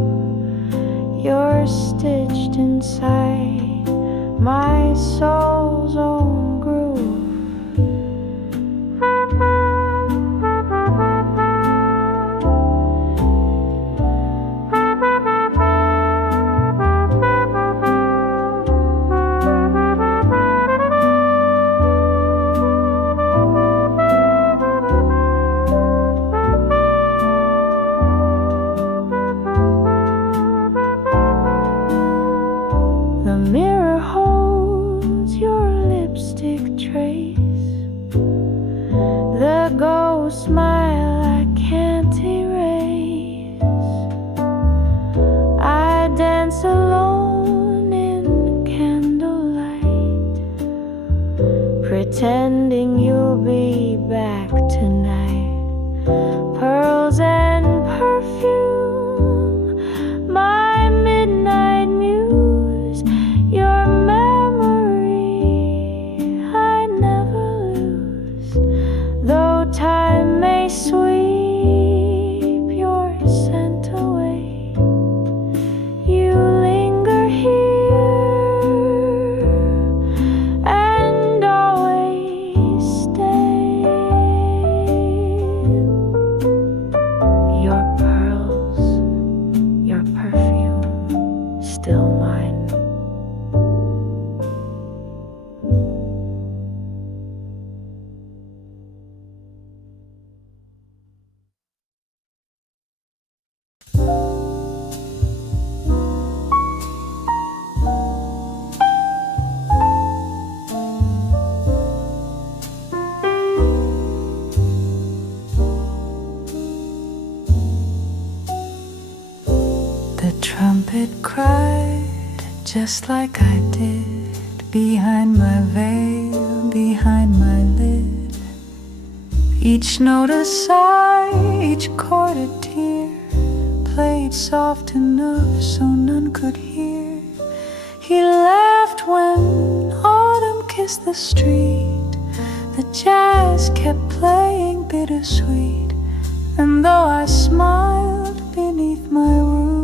You're stitched inside my soul's own groove. Smile I can't erase. I dance alone in candlelight, pretending you'll be back tonight. Pearls and perfume, my midnight muse. Your memory I never lose. Though time may sweep your scent away, you linger here and always stay. Your pearls, your perfume, still mine. Trumpet cried just like I did, behind my veil, behind my lid. Each note a sigh, each chord a tear, played soft enough so none could hear. He laughed when autumn kissed the street. The jazz kept playing bittersweet, and though I smiled beneath my rouge,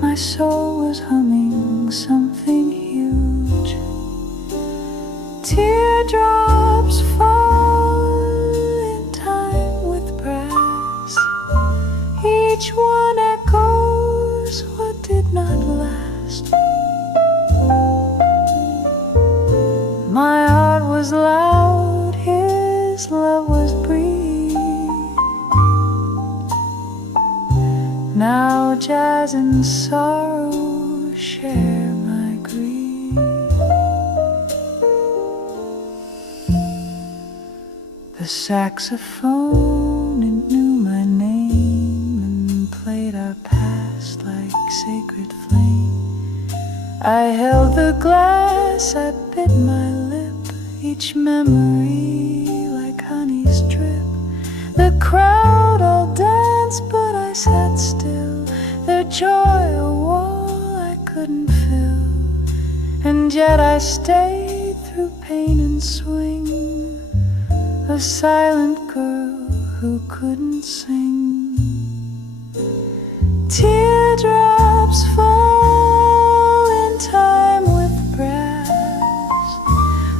my soul was humming something huge. Teardrops fall in time with brass. Each one echoes what did not last. My heart was loud, his love was brief. Now jazz and sorrow share my grief. The saxophone, it knew my name and played our past like sacred flame. I held the glass, I bit my lip, each memory like honey's drip. The crowd all danced, but I sat still, their joy a wall I couldn't fill. And yet I stayed through pain and swing, a silent girl who couldn't sing. Teardrops fall in time with brass,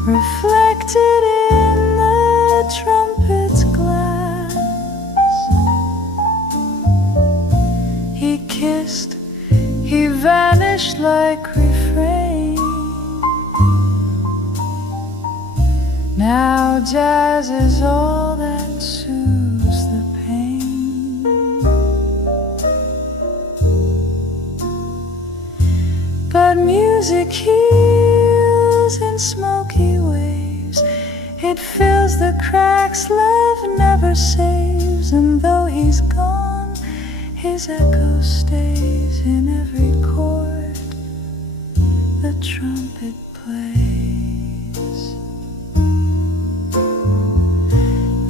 reflected in the trumpet's glass. He kissed, he vanished like refrain. Now jazz is all that soothes the pain. But music heals in smoky waves. It fills the cracks love never saves. And though he's gone, his echo stays in every chord the trumpet plays.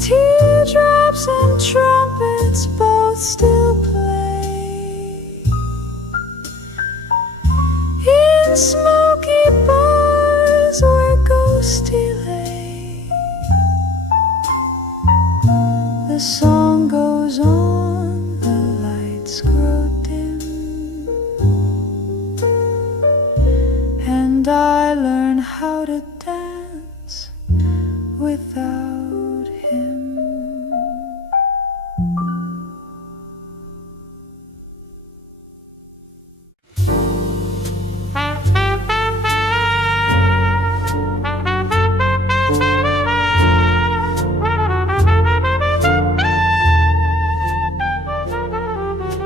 Teardrops and trumpets both still play in smoky bars where ghosty lay. The song goes on, the lights grow dim, and I learn how to dance without him.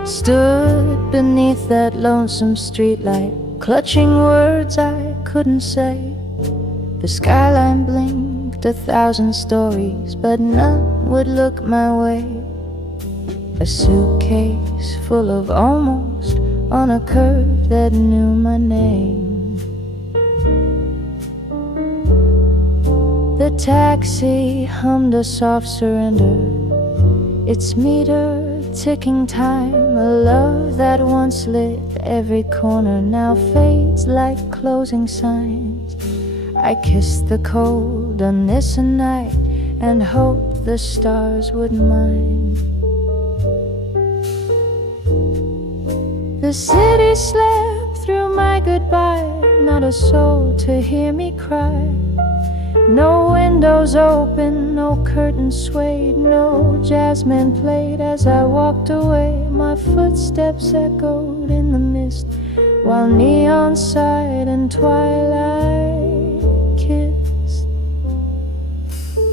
Stood beneath that lonesome streetlight, clutching words I couldn't say. The skyline blinked 1,000 stories, but none would look my way. A suitcase full of almost on a curve that knew my name. The taxi hummed a soft surrender, its meter ticking time. A love that once lit every corner now fades like closing signs. I kissed the cold on this night and hoped the stars would mind. The city slept through my goodbye, not a soul to hear me cry. No windows open, no curtains swayed, no jazzmen played. As I walked away, my footsteps echoed in the mist, while neon sighed and twilight kissed.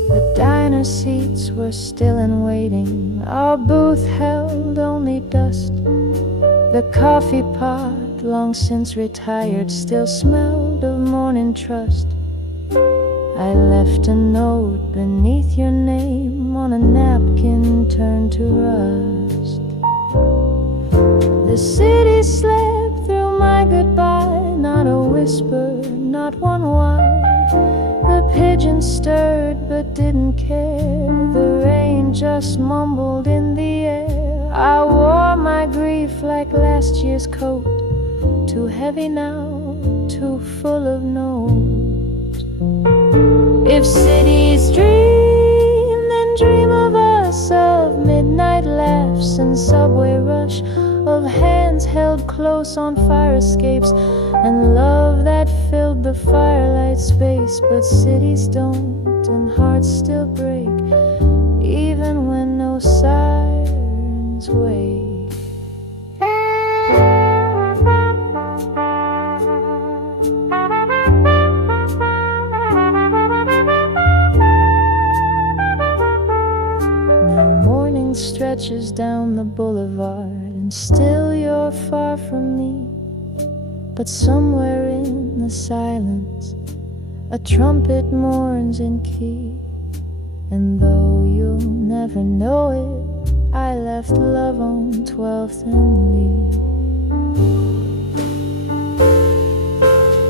The diner seats were still and waiting, our booth held only dust. The coffee pot, long since retired, still smelled of morning trust. I left a note beneath your name on a napkin turned to rust. The city slept through my goodbye, not a whisper, not one why. The pigeons stirred but didn't care, the rain just mumbled in the air. I wore my grief like last year's coat, too heavy now, too full of notes. If cities dream, then dream of us, of midnight laughs and subway rush, of hands held close on fire escapes, and love that filled the firelight space. But cities don't, and hearts still break, even when no sirens wake. Stretches down the boulevard, and still you're far from me. But somewhere in the silence, a trumpet mourns in key. And though you'll never know it, I left love on 12th and Lee.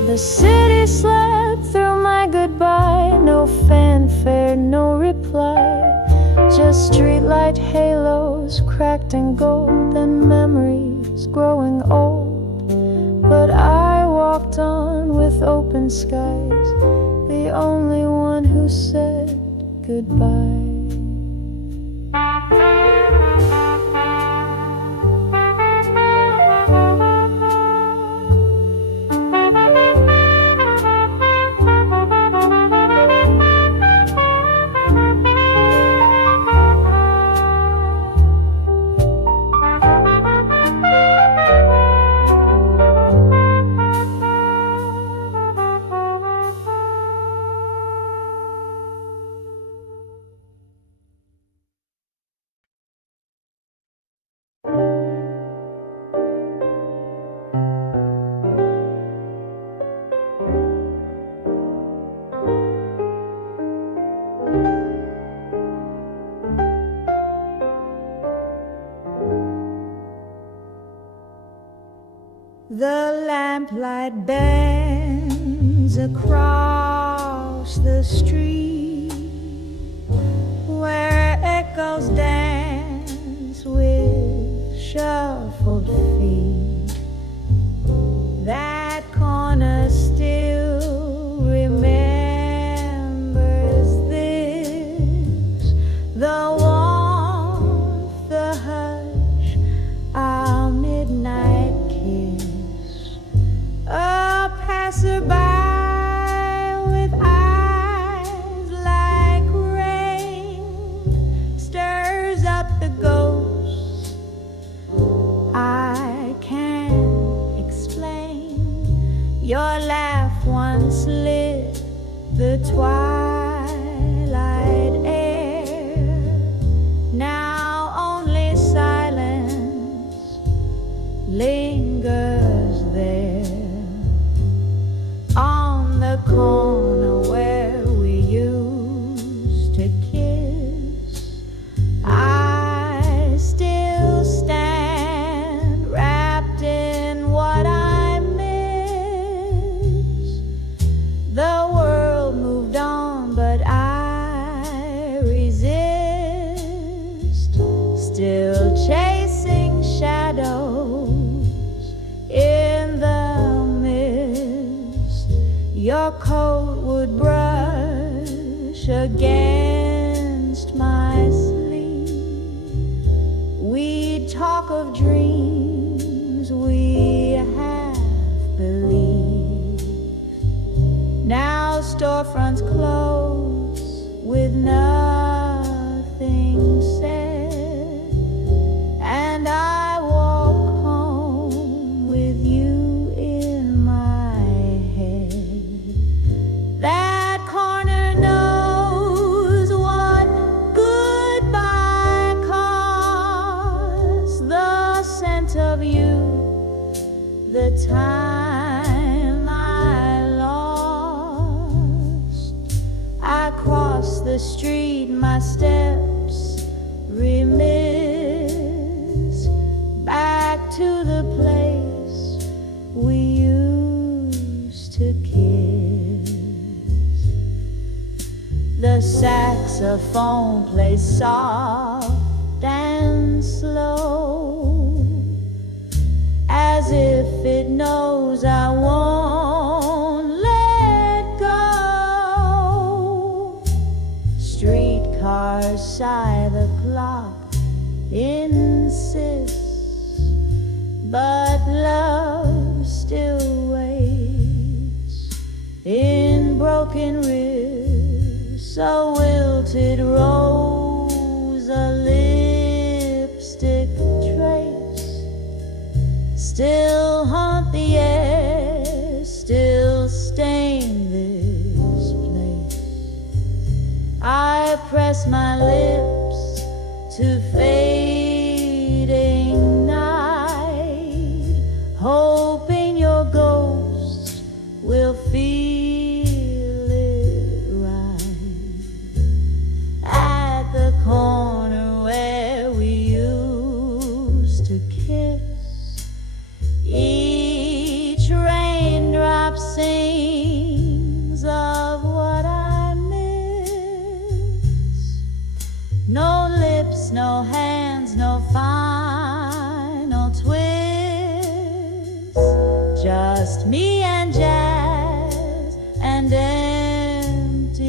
The city slept through my goodbye, no fanfare, no reply. Just streetlight halos, cracked and gold, and memories growing old. But I walked on with open skies, the only one who said goodbye. The lamplight bends across the street where echoes dance with shuffled feet. That corner still remembers this, the warmth, the hush, our midnight kiss. A passerby with eyes like rain stirs up the ghosts I can't explain. Your laugh once lit the twilight air. Now only silence lingers there. On the corner where we used to kiss, I still stand wrapped in what I miss. The world moved on, but I resist, still chasing shadows in the mist. Your coat would brush against my sleeve. We'd talk of dreams we half believed. Now storefronts close with nothing said, and I walk home with you in my head. That corner knows what goodbye costs, the scent of you, the time I lost. I cross the street, my steps remiss, back to the place we used to kiss. The saxophone plays soft and slow, as if it knows I won't let go. Streetcars sigh, the clock insists, but love still waits in broken ribs, a wilted rose, a lipstick trace, still haunt the air, still stain this place. I press my lips to fading night. to kiss. Each raindrop sings of what I miss. No lips, no hands, no final twist. Just me and jazz and emptiness.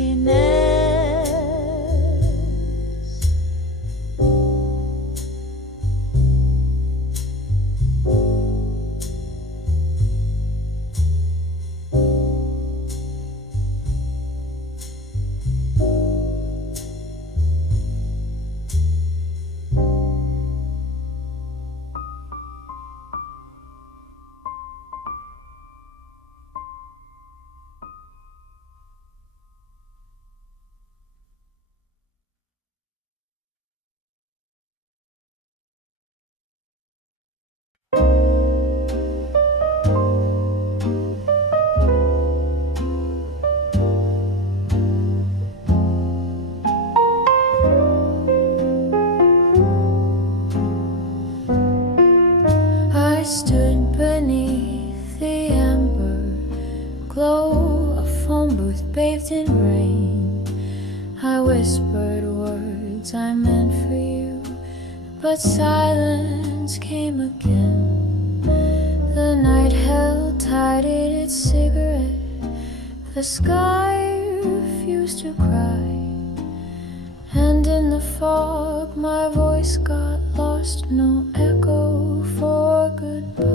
I stood beneath the amber glow, a phone booth bathed in rain. I whispered words I meant for you, but silence came again. The night held tight in its cigarette. The sky refused to cry, and in the fog my voice got lost. No echo for goodbye.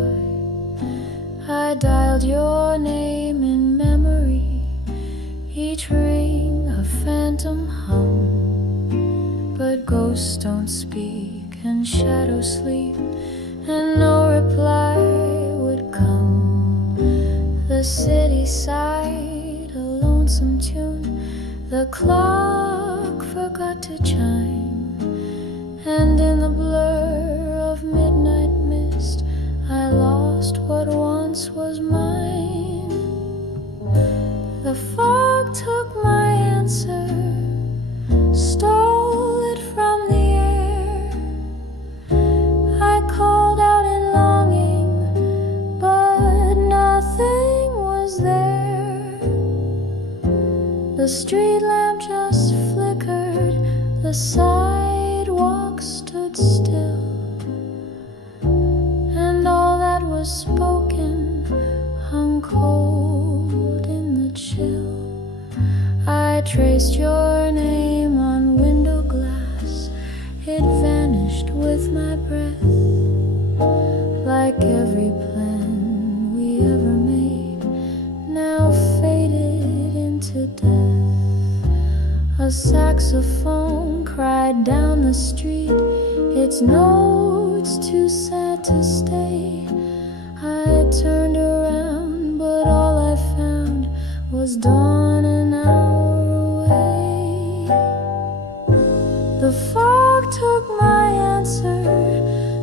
I dialed your name in memory, each ring a phantom hum. But ghosts don't speak and shadows sleep, and no reply would come. The city sighed a lonesome tune. The clock forgot to chime, and in the blur of midnight mist I lost what once was mine. The fog took my answer, stole it from the air. I called out in longing, but nothing was there. The street lamp just flickered, the sidewalk stood still, and all that was spoken hung cold in the chill. I traced your name on window glass, it vanished with my breath, like every plan we ever made, now faded into death. A saxophone cried down the street, its notes too sad to stay. I turned around, but all I found was dawn an hour away. The fog took my answer,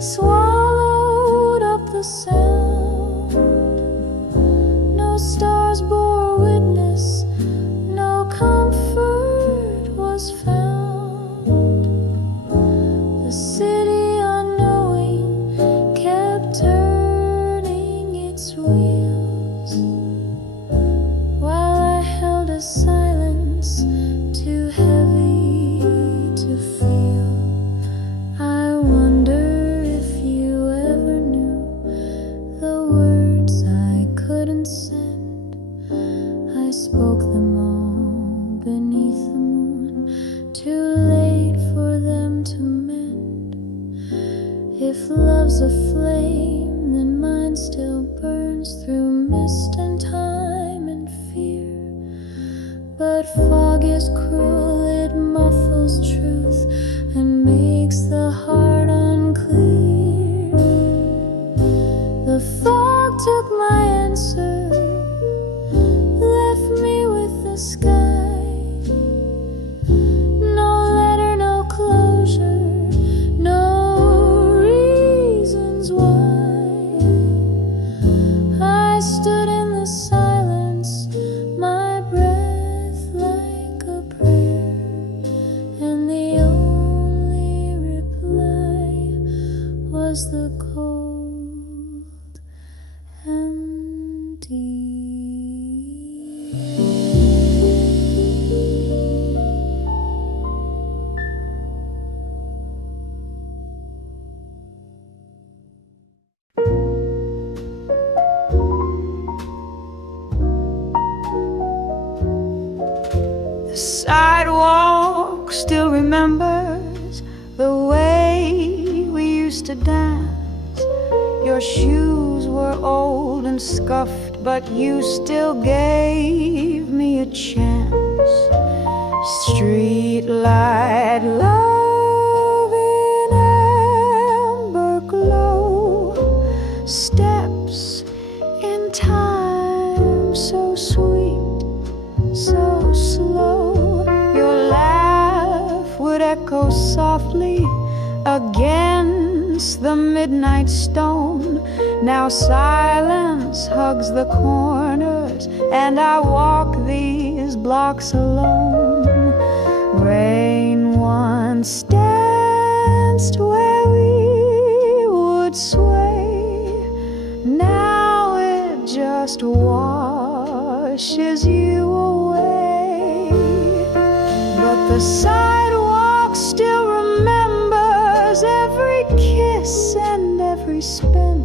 swallowed up the sound. No stars bore witness, no comfort was found. The city unknowing kept turning its wheels, while I held a silence too heavy to feel. I wonder if you ever knew the words I couldn't send. I spoke them all beneath the moon, too late for them to mend. If love's a flame, then mine still burns through mist and time and fear. But fog is cruel, it muffles truth and makes the heart unclear. The fog took my answer, left me with the sky. No letter, no closure, no reasons why. I stood in the silence, my breath like a prayer, and the was the cold and deep. The sidewalk still remembers the way we used to dance. Your shoes were old and scuffed, but you still gave me a chance. Street light love in amber glow, steps in time so sweet, so slow. Your laugh would echo softly against the midnight stone. Now silence hugs the corners, and I walk these blocks alone. Rain once danced where we would sway, now it just washes you away. But the sidewalk still remembers every kiss and every spin.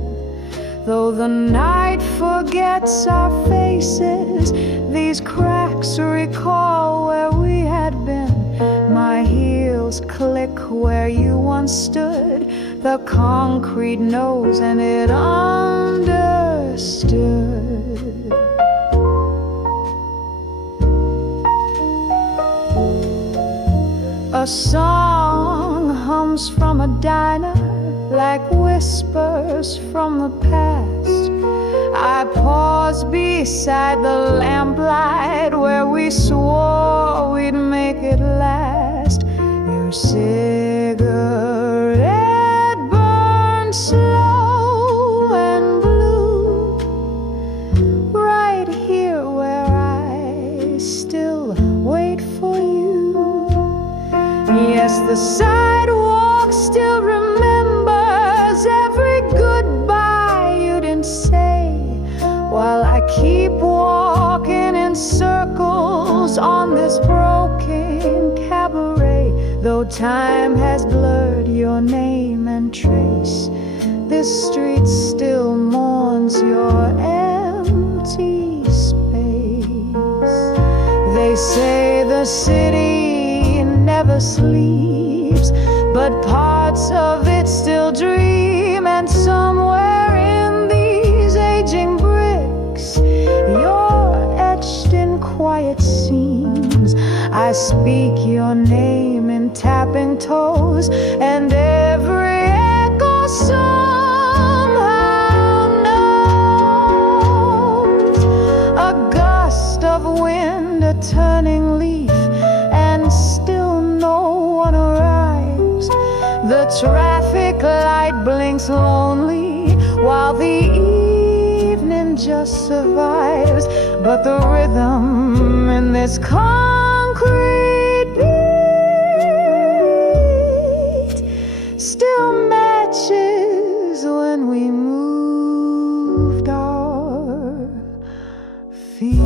Though the night forgets our faces, these cracks recall where we had been. My heels click where you once stood. The concrete knows and it understood. A song hums from a diner like whispers from the past. I pause beside the lamplight where we swore we'd make it last. Your cigarette burns slow and blue, right here where I still wait for you. Yes, the sidewalk still remembers every goodbye you didn't say, while I keep walking in circles on this broken cabaret. Though time has blurred your name and trace, this street still mourns your empty space. They say the city never sleeps, but parts of it still dream, and somewhere in these aging bricks you're etched in quiet seams. I speak your name in tapping toes, and every echo somehow knows. A gust of wind, a turning leaf, and still no one arrives. The traffic light blinks lonely while the evening just survives. But the rhythm in this concrete beat still matches when we moved our feet.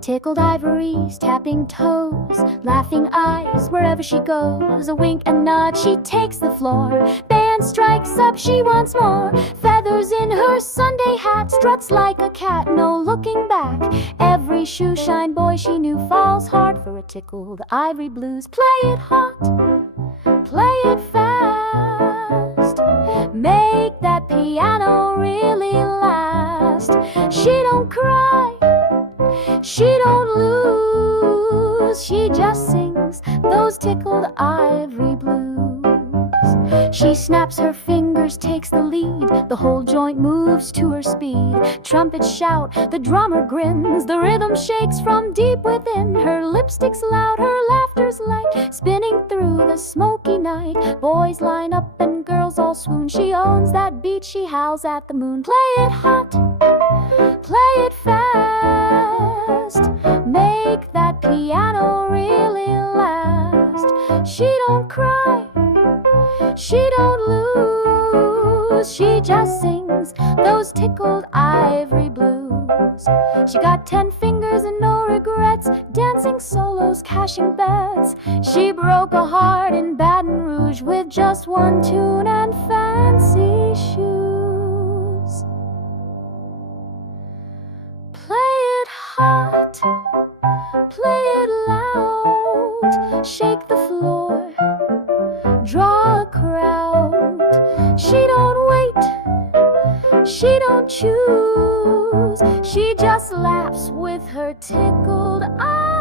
Tickled ivories, tapping toes, laughing eyes wherever she goes. A wink and nod, she takes the floor. Band strikes up, she wants more. Feathers in her Sunday hat, struts like a cat, no looking back. Every shoe shine boy she knew falls hard for a tickled ivory blues. Play it hot, play it fast, make that piano really last. She don't cry, she don't lose. blues. She just sings those tickled ivory blues. She snaps her fingers, takes the lead. The whole joint moves to her speed. Trumpets shout, the drummer grins. The rhythm shakes from deep within. Her lipstick's loud, her laughter's light, spinning through the smoky night. Boys line up and girls all swoon. She owns that beat, she howls at the moon. Play it hot, play it fast, make that piano really last. She don't cry, she don't lose, she just sings those tickled ivory blues. She got 10 fingers and no regrets, dancing solos, cashing bets. She broke a heart in Baton Rouge with just one tune and fancy shoes. Play it hot, play it loud, shake the floor, draw a crowd. She don't wait, she don't choose, she just laughs with her tickled eyes.